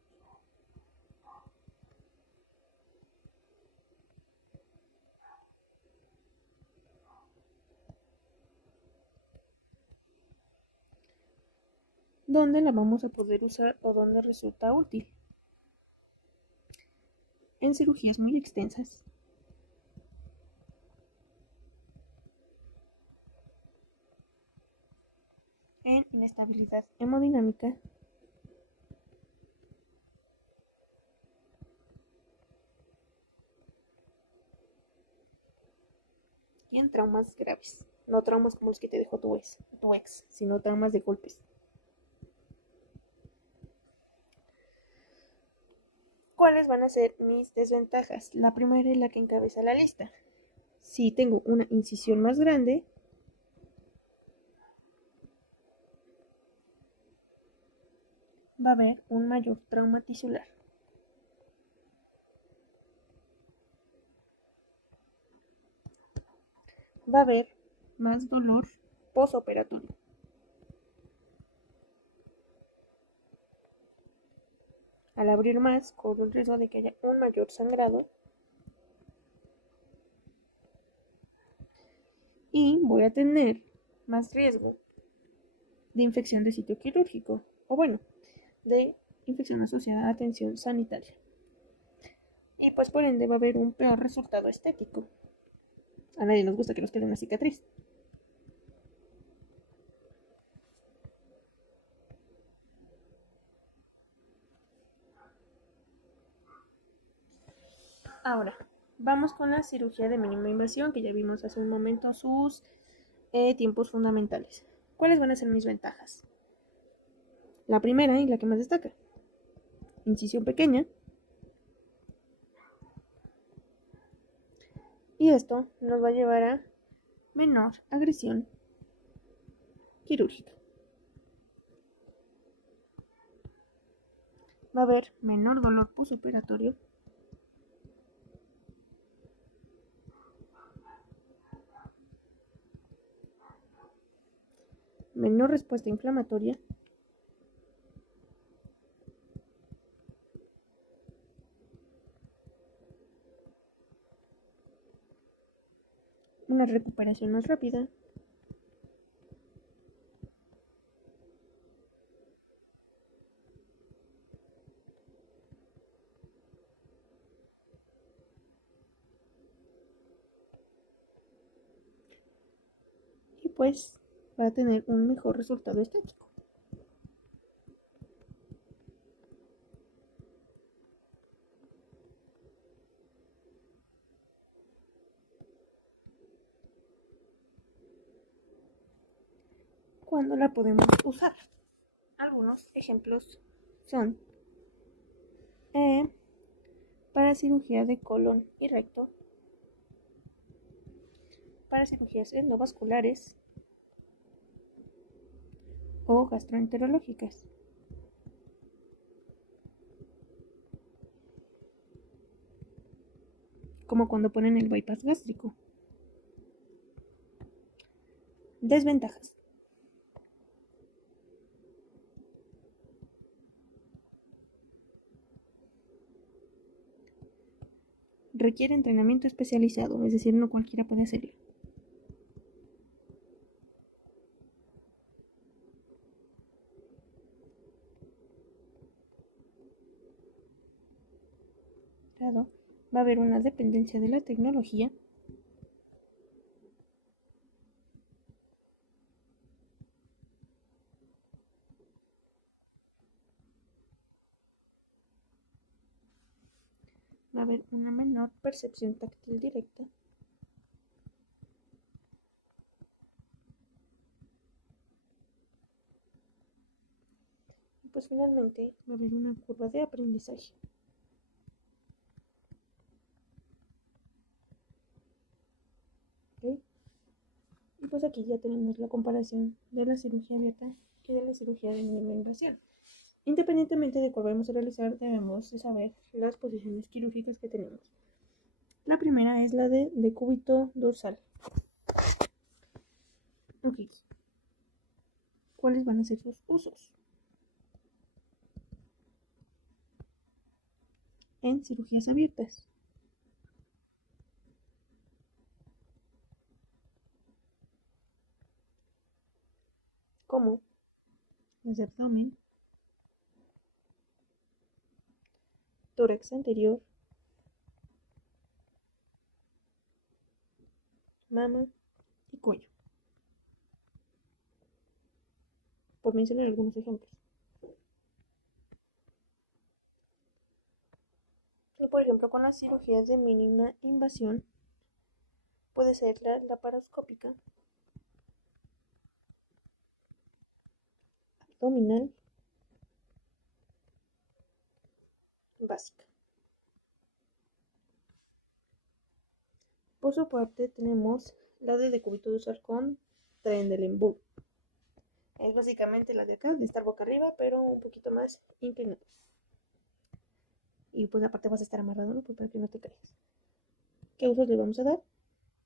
¿Dónde la vamos a poder usar o dónde resulta útil? En cirugías muy extensas. En inestabilidad hemodinámica. Y en traumas graves. No traumas como los que te dejó tu ex, sino traumas de golpes. ¿Cuáles van a ser mis desventajas? La primera es la que encabeza la lista. Si tengo una incisión más grande, va a haber un mayor trauma tisular. Va a haber más dolor postoperatorio. Al abrir más, corre el riesgo de que haya un mayor sangrado. Y voy a tener más riesgo de infección de sitio quirúrgico. O bueno, de infección asociada a atención sanitaria. Y pues por ende va a haber un peor resultado estético. A nadie nos gusta que nos quede una cicatriz. Ahora, vamos con la cirugía de mínima invasión, que ya vimos hace un momento sus tiempos fundamentales. ¿Cuáles van a ser mis ventajas? La primera y la que más destaca: incisión pequeña. Y esto nos va a llevar a menor agresión quirúrgica. Va a haber menor dolor postoperatorio. Menor respuesta inflamatoria. Una recuperación más rápida. Y pues va a tener un mejor resultado estético. ¿Cuándo la podemos usar? Algunos ejemplos son para cirugía de colon y recto, para cirugías endovasculares o gastroenterológicas, como cuando ponen el bypass gástrico. Desventajas: requiere entrenamiento especializado, es decir, no cualquiera puede hacerlo. Va a haber una dependencia de la tecnología. Va a haber una menor percepción táctil directa. Y pues finalmente va a haber una curva de aprendizaje. ¿Okay? Y pues aquí ya tenemos la comparación de la cirugía abierta y de la cirugía de mínima invasión. Independientemente de cuál vamos a realizar, debemos de saber las posiciones quirúrgicas que tenemos. La primera es la de decúbito dorsal. Okay. ¿Cuáles van a ser sus usos? En cirugías abiertas, como las de abdomen, tórax anterior, mama y cuello, por mencionar algunos ejemplos. Y por ejemplo, con las cirugías de mínima invasión, puede ser la laparoscópica, abdominal, básica. Por su parte, tenemos la de decúbito dorsal con Trendelenburg. Es básicamente la de acá, de estar boca arriba, pero un poquito más inclinado. Y pues aparte vas a estar amarrado, ¿no? Pues para que no te caigas. ¿Qué usos le vamos a dar?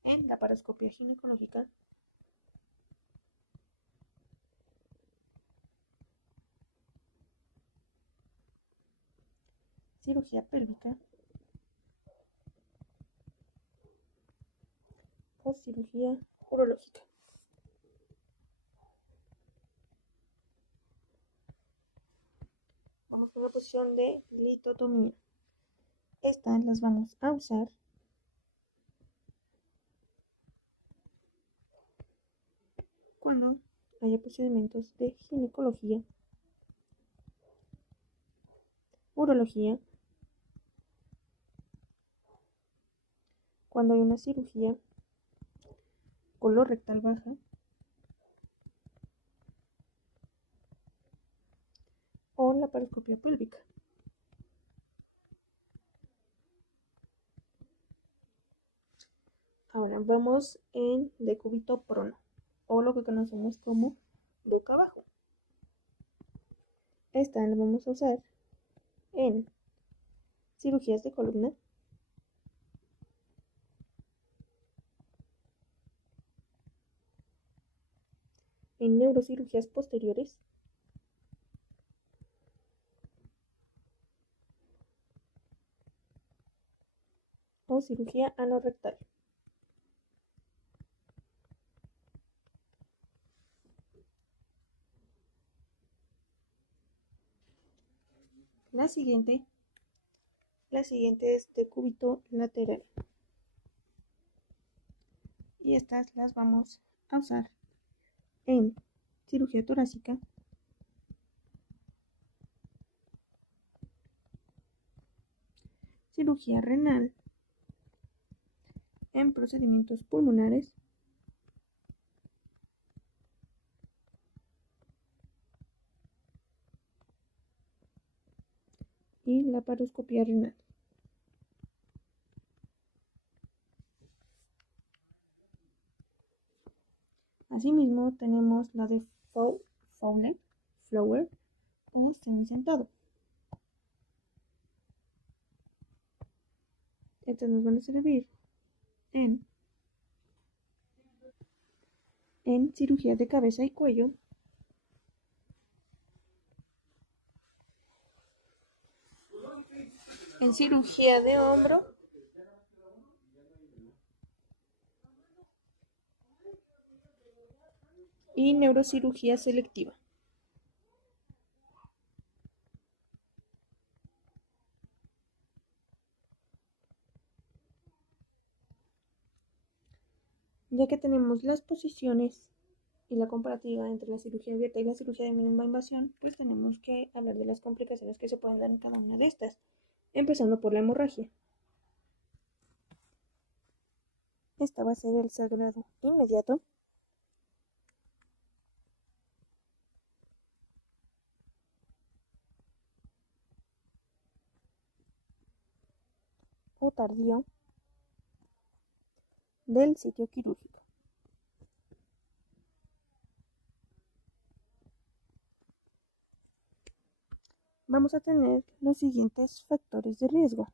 En la laparoscopia ginecológica, cirugía pélvica o cirugía urológica. Vamos con la posición de litotomía. Estas las vamos a usar cuando haya procedimientos de ginecología, urología, cuando hay una cirugía colorectal baja, laparoscopia pélvica. Ahora vamos en decúbito prono, o lo que conocemos como boca abajo. Esta la vamos a usar en cirugías de columna, en neurocirugías posteriores, o cirugía anorrectal. La siguiente es decúbito lateral. Y estas las vamos a usar en cirugía torácica, cirugía renal, en procedimientos pulmonares, y laparoscopia renal. Asimismo tenemos la de Fowler o semisentado. Estas nos van a servir en cirugía de cabeza y cuello, en cirugía de hombro, y neurocirugía selectiva. Ya que tenemos las posiciones y la comparativa entre la cirugía abierta y la cirugía de mínima invasión, pues tenemos que hablar de las complicaciones que se pueden dar en cada una de estas, empezando por la hemorragia. Esta va a ser el sangrado inmediato, o tardío del sitio quirúrgico. Vamos a tener los siguientes factores de riesgo.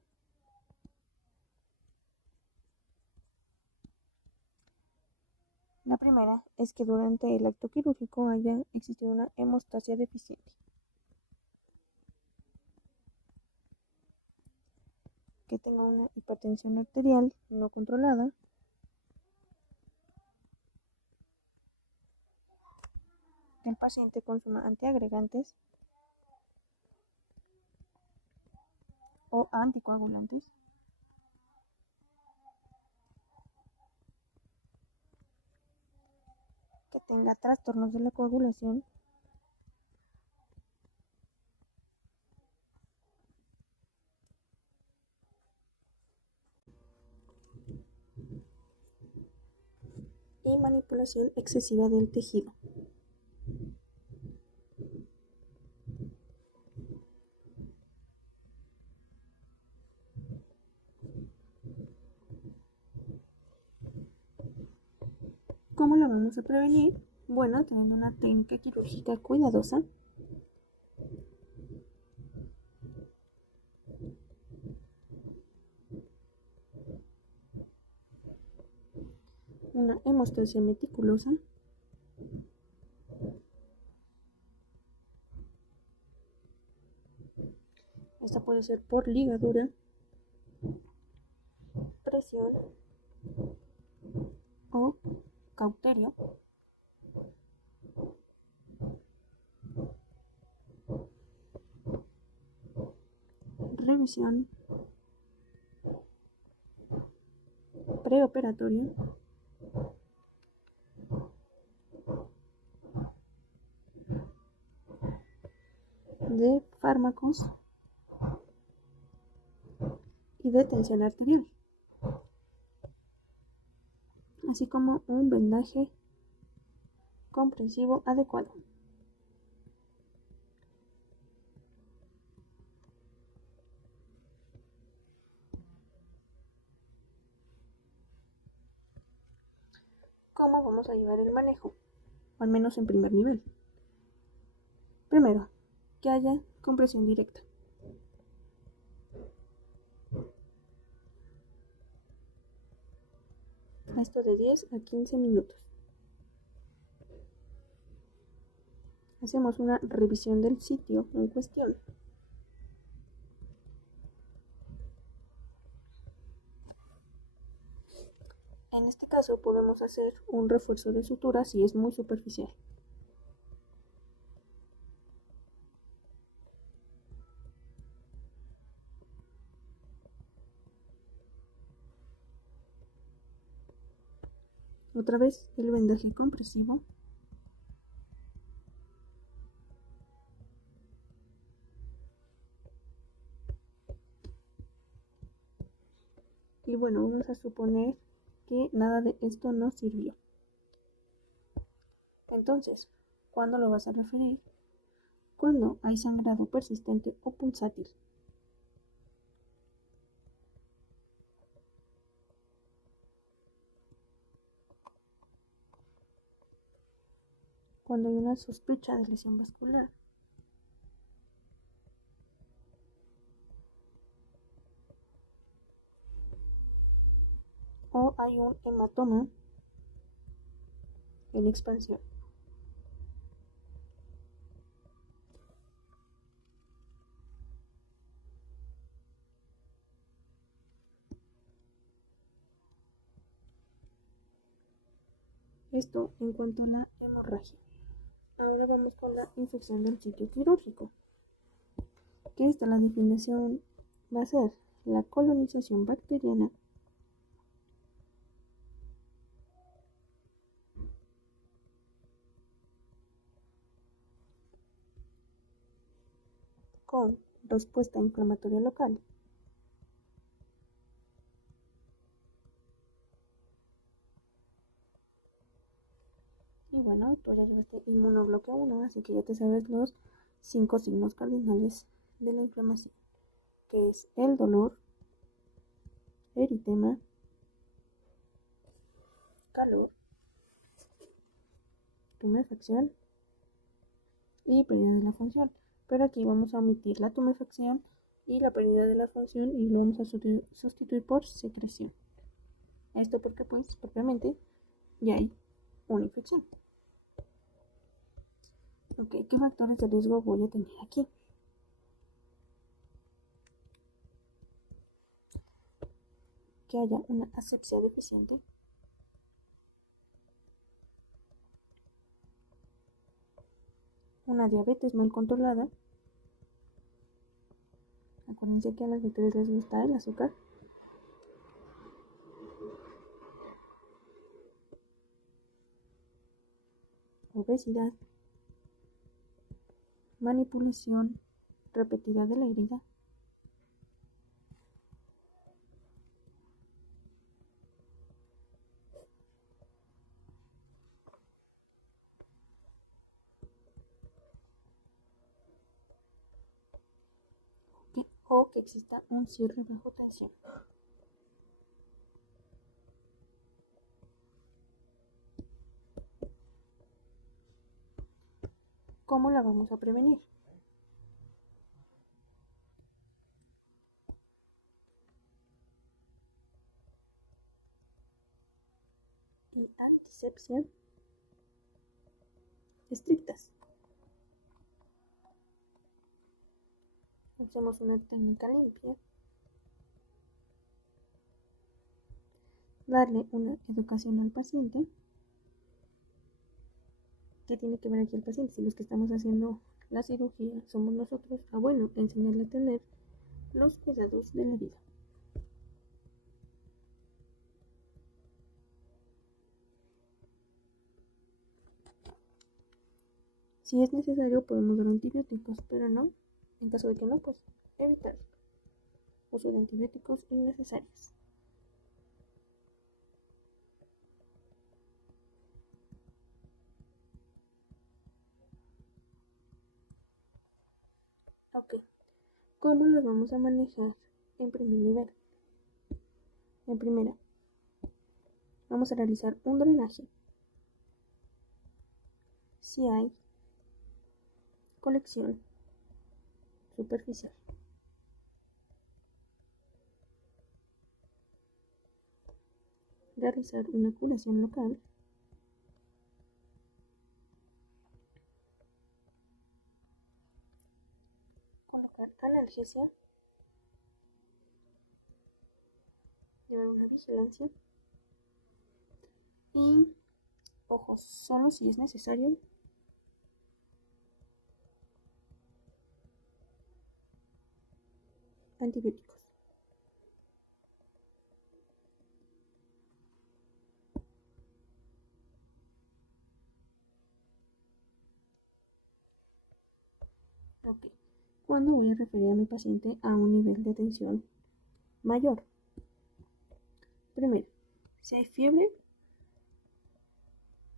La primera es que durante el acto quirúrgico haya existido una hemostasia deficiente, que tenga una hipertensión arterial no controlada, que el paciente consuma antiagregantes o anticoagulantes, que tenga trastornos de la coagulación, y manipulación excesiva del tejido. ¿Cómo lo vamos a prevenir? Bueno, teniendo una técnica quirúrgica cuidadosa, una hemostasia meticulosa, esta puede ser por ligadura, presión o cauterio, revisión preoperatoria, de fármacos y de tensión arterial, así como un vendaje comprensivo adecuado. vamos a llevar el manejo, o al menos en primer nivel. Primero, que haya compresión directa. Esto de 10 a 15 minutos. Hacemos una revisión del sitio en cuestión. En este caso podemos hacer un refuerzo de sutura si es muy superficial. Otra vez el vendaje compresivo. Y bueno, vamos a suponer que nada de esto nos sirvió. Entonces, ¿cuándo lo vas a referir? Cuando hay sangrado persistente o pulsátil. Cuando hay una sospecha de lesión vascular. O hay un hematoma en expansión. Esto en cuanto a la hemorragia. Ahora vamos con la infección del sitio quirúrgico. Que esta la definición va a ser la colonización bacteriana con respuesta inflamatoria local. Y bueno, tú ya llevaste inmunobloqueo 1, así que ya te sabes los 5 signos cardinales de la inflamación, que es el dolor, eritema, calor, tumefacción y pérdida de la función. Pero aquí vamos a omitir la tumefacción y la pérdida de la función y lo vamos a sustituir por secreción. Esto porque pues propiamente ya hay una infección. Ok, ¿qué factores de riesgo voy a tener aquí? Que haya una asepsia deficiente, una diabetes mal controlada. Acuérdense que a las bacterias les gusta el azúcar. Obesidad, manipulación repetida de la herida, o que exista un cierre bajo tensión. ¿Cómo la vamos a prevenir? Y antisepsia estrictas. Hacemos una técnica limpia. Darle una educación al paciente. ¿Qué tiene que ver aquí el paciente? Si los que estamos haciendo la cirugía somos nosotros, bueno, enseñarle a tener los cuidados de la vida. Si es necesario podemos dar antibióticos, pero no, en caso de que no, pues evitar uso de antibióticos innecesarios. Ok, ¿cómo los vamos a manejar en primer nivel? En primera, vamos a realizar un drenaje si hay colección superficial. Realizar una curación local. Colocar analgesia. Llevar una vigilancia. Y, ojo, solo si es necesario, antibióticos. Ok. ¿Cuándo voy a referir a mi paciente a un nivel de tensión mayor? Primero, si hay fiebre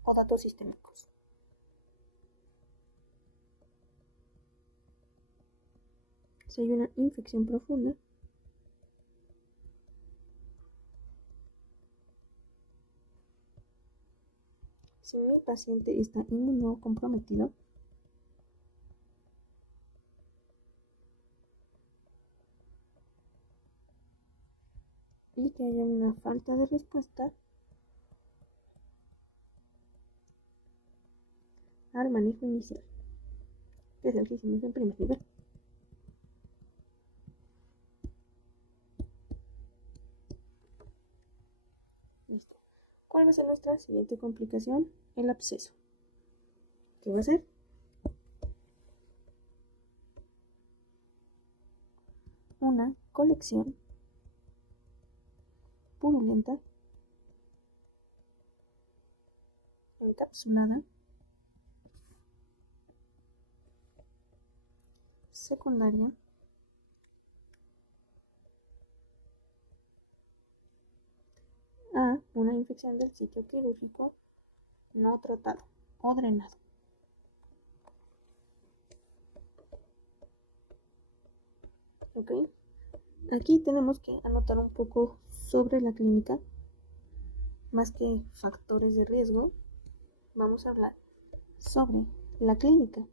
o datos sistémicos. Si hay una infección profunda. Si mi paciente está inmunocomprometido. Y que haya una falta de respuesta al manejo inicial, que es el que hicimos en primer nivel. Listo. ¿Cuál va a ser nuestra siguiente complicación? El absceso. ¿Qué va a ser? Una colección purulenta, encapsulada, secundaria a una infección del sitio quirúrgico no tratado o drenado. ¿Ok? Aquí tenemos que anotar un poco sobre la clínica. Más que factores de riesgo, vamos a hablar sobre la clínica,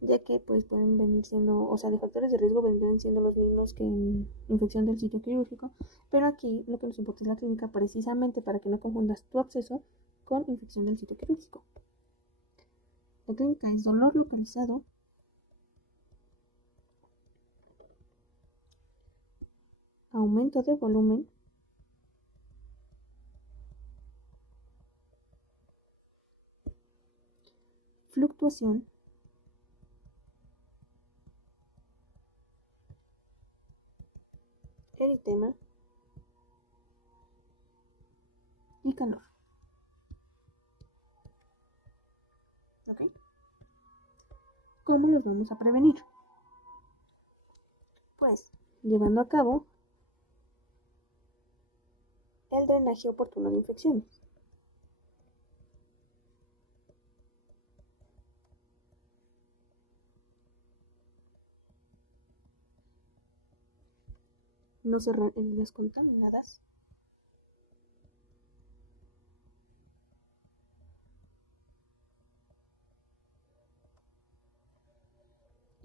ya que pues pueden venir siendo, o sea, de factores de riesgo vendrían siendo los mismos que en infección del sitio quirúrgico, pero aquí lo que nos importa es la clínica precisamente para que no confundas tu absceso con infección del sitio quirúrgico. La clínica es dolor localizado, aumento de volumen, fluctuación, eritema y calor. ¿Ok? ¿Cómo los vamos a prevenir? Pues llevando a cabo el drenaje oportuno de infecciones. No cerrar heridas contaminadas.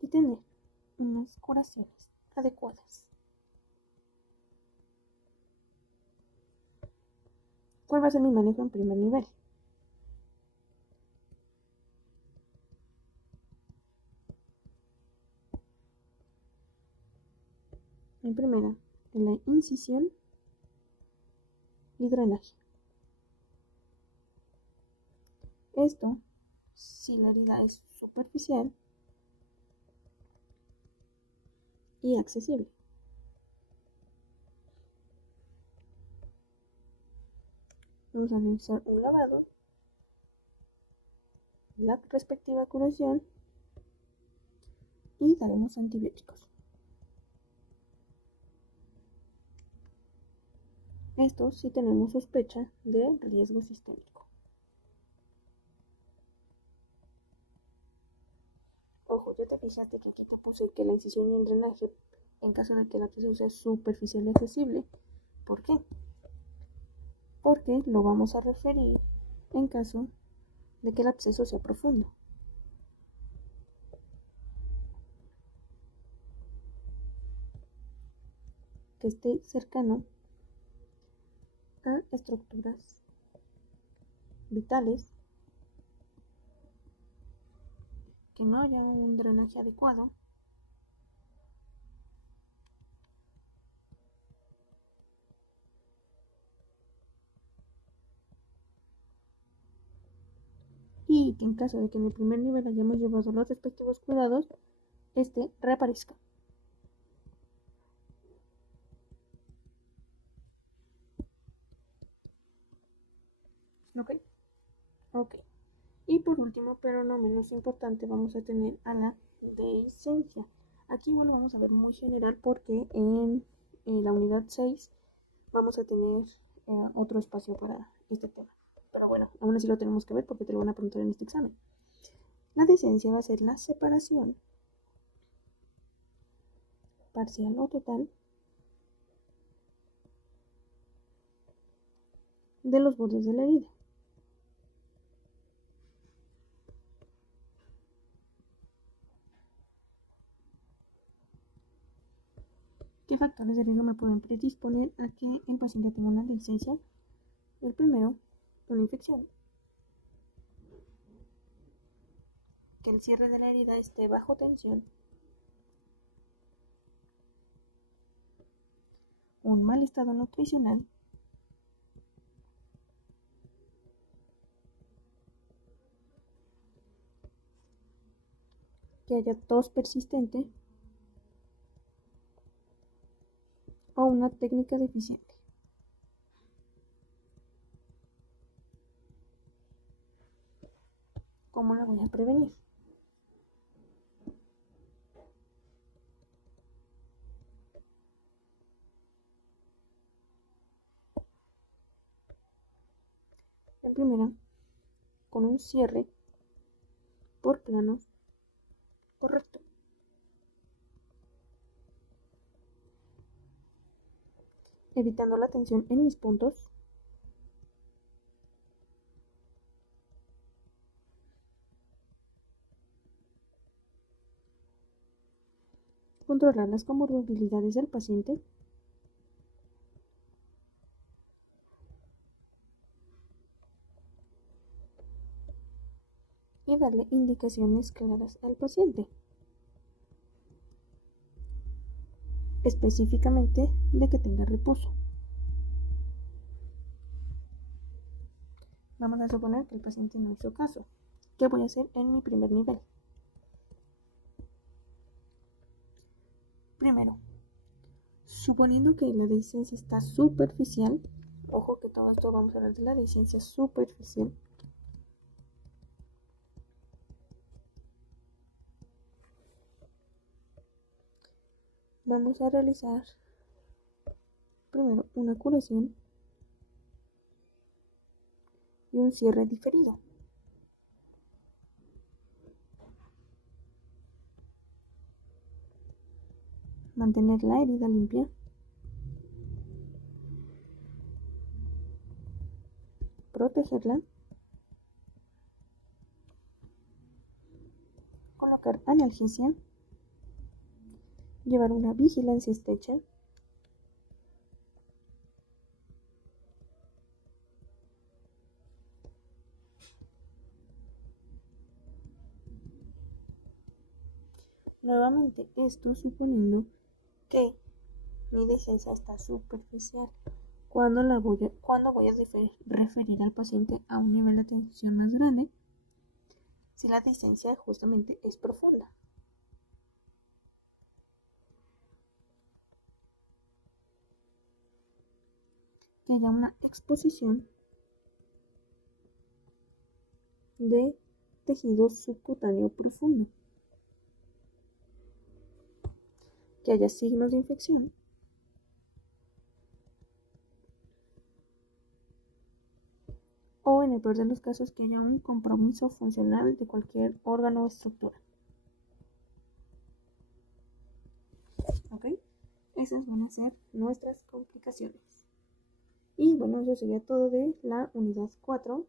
Y tener unas curaciones adecuadas. ¿Cuál va a ser mi manejo en primer nivel? En primera, en la incisión y drenaje. Esto si la herida es superficial y accesible. Vamos a realizar un lavado, la respectiva curación y daremos antibióticos. Esto si tenemos sospecha de riesgo sistémico. Ojo, ya te fijaste que aquí te puse que la incisión y el drenaje, en caso de que el absceso sea superficial y accesible. ¿Por qué? Porque lo vamos a referir en caso de que el absceso sea profundo, que esté cercano a estructuras vitales, que no haya un drenaje adecuado, y que en caso de que en el primer nivel hayamos llevado los respectivos cuidados, este reaparezca. ¿Ok? Ok. Y por último, pero no menos importante, vamos a tener a la dehiscencia. Aquí igual lo vamos a ver muy general porque en la unidad 6 vamos a tener otro espacio para este tema. Pero bueno, aún así lo tenemos que ver porque te lo van a preguntar en este examen. La dehiscencia va a ser la separación parcial o total de los bordes de la herida. ¿Qué factores de riesgo me pueden predisponer a que el paciente tenga una dehiscencia? El primero, una infección. Que el cierre de la herida esté bajo tensión. Un mal estado nutricional. Que haya tos persistente. O una técnica deficiente. ¿Cómo la voy a prevenir? En primera, con un cierre por plano correcto. Evitando la tensión en mis puntos. Controlar las comorbilidades del paciente. Y darle indicaciones claras al paciente. Específicamente de que tenga reposo. Vamos a suponer que el paciente no hizo caso. ¿Qué voy a hacer en mi primer nivel? Primero, suponiendo que la dehiscencia está superficial, ojo que todo esto vamos a hablar de la dehiscencia superficial, vamos a realizar primero una curación y un cierre diferido. Mantener la herida limpia. Protegerla. Colocar analgesia. Llevar una vigilancia estrecha. Nuevamente, esto suponiendo que mi dehiscencia está superficial. Cuando voy a referir al paciente a un nivel de atención más grande, si la dehiscencia justamente es profunda. Que haya una exposición de tejido subcutáneo profundo. Que haya signos de infección. O en el peor de los casos que haya un compromiso funcional de cualquier órgano o estructura. ¿Ok? Esas van a ser nuestras complicaciones. Y bueno, eso sería todo de la unidad 4.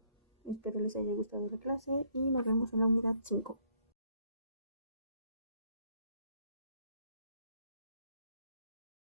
Espero les haya gustado la clase y nos vemos en la unidad 5.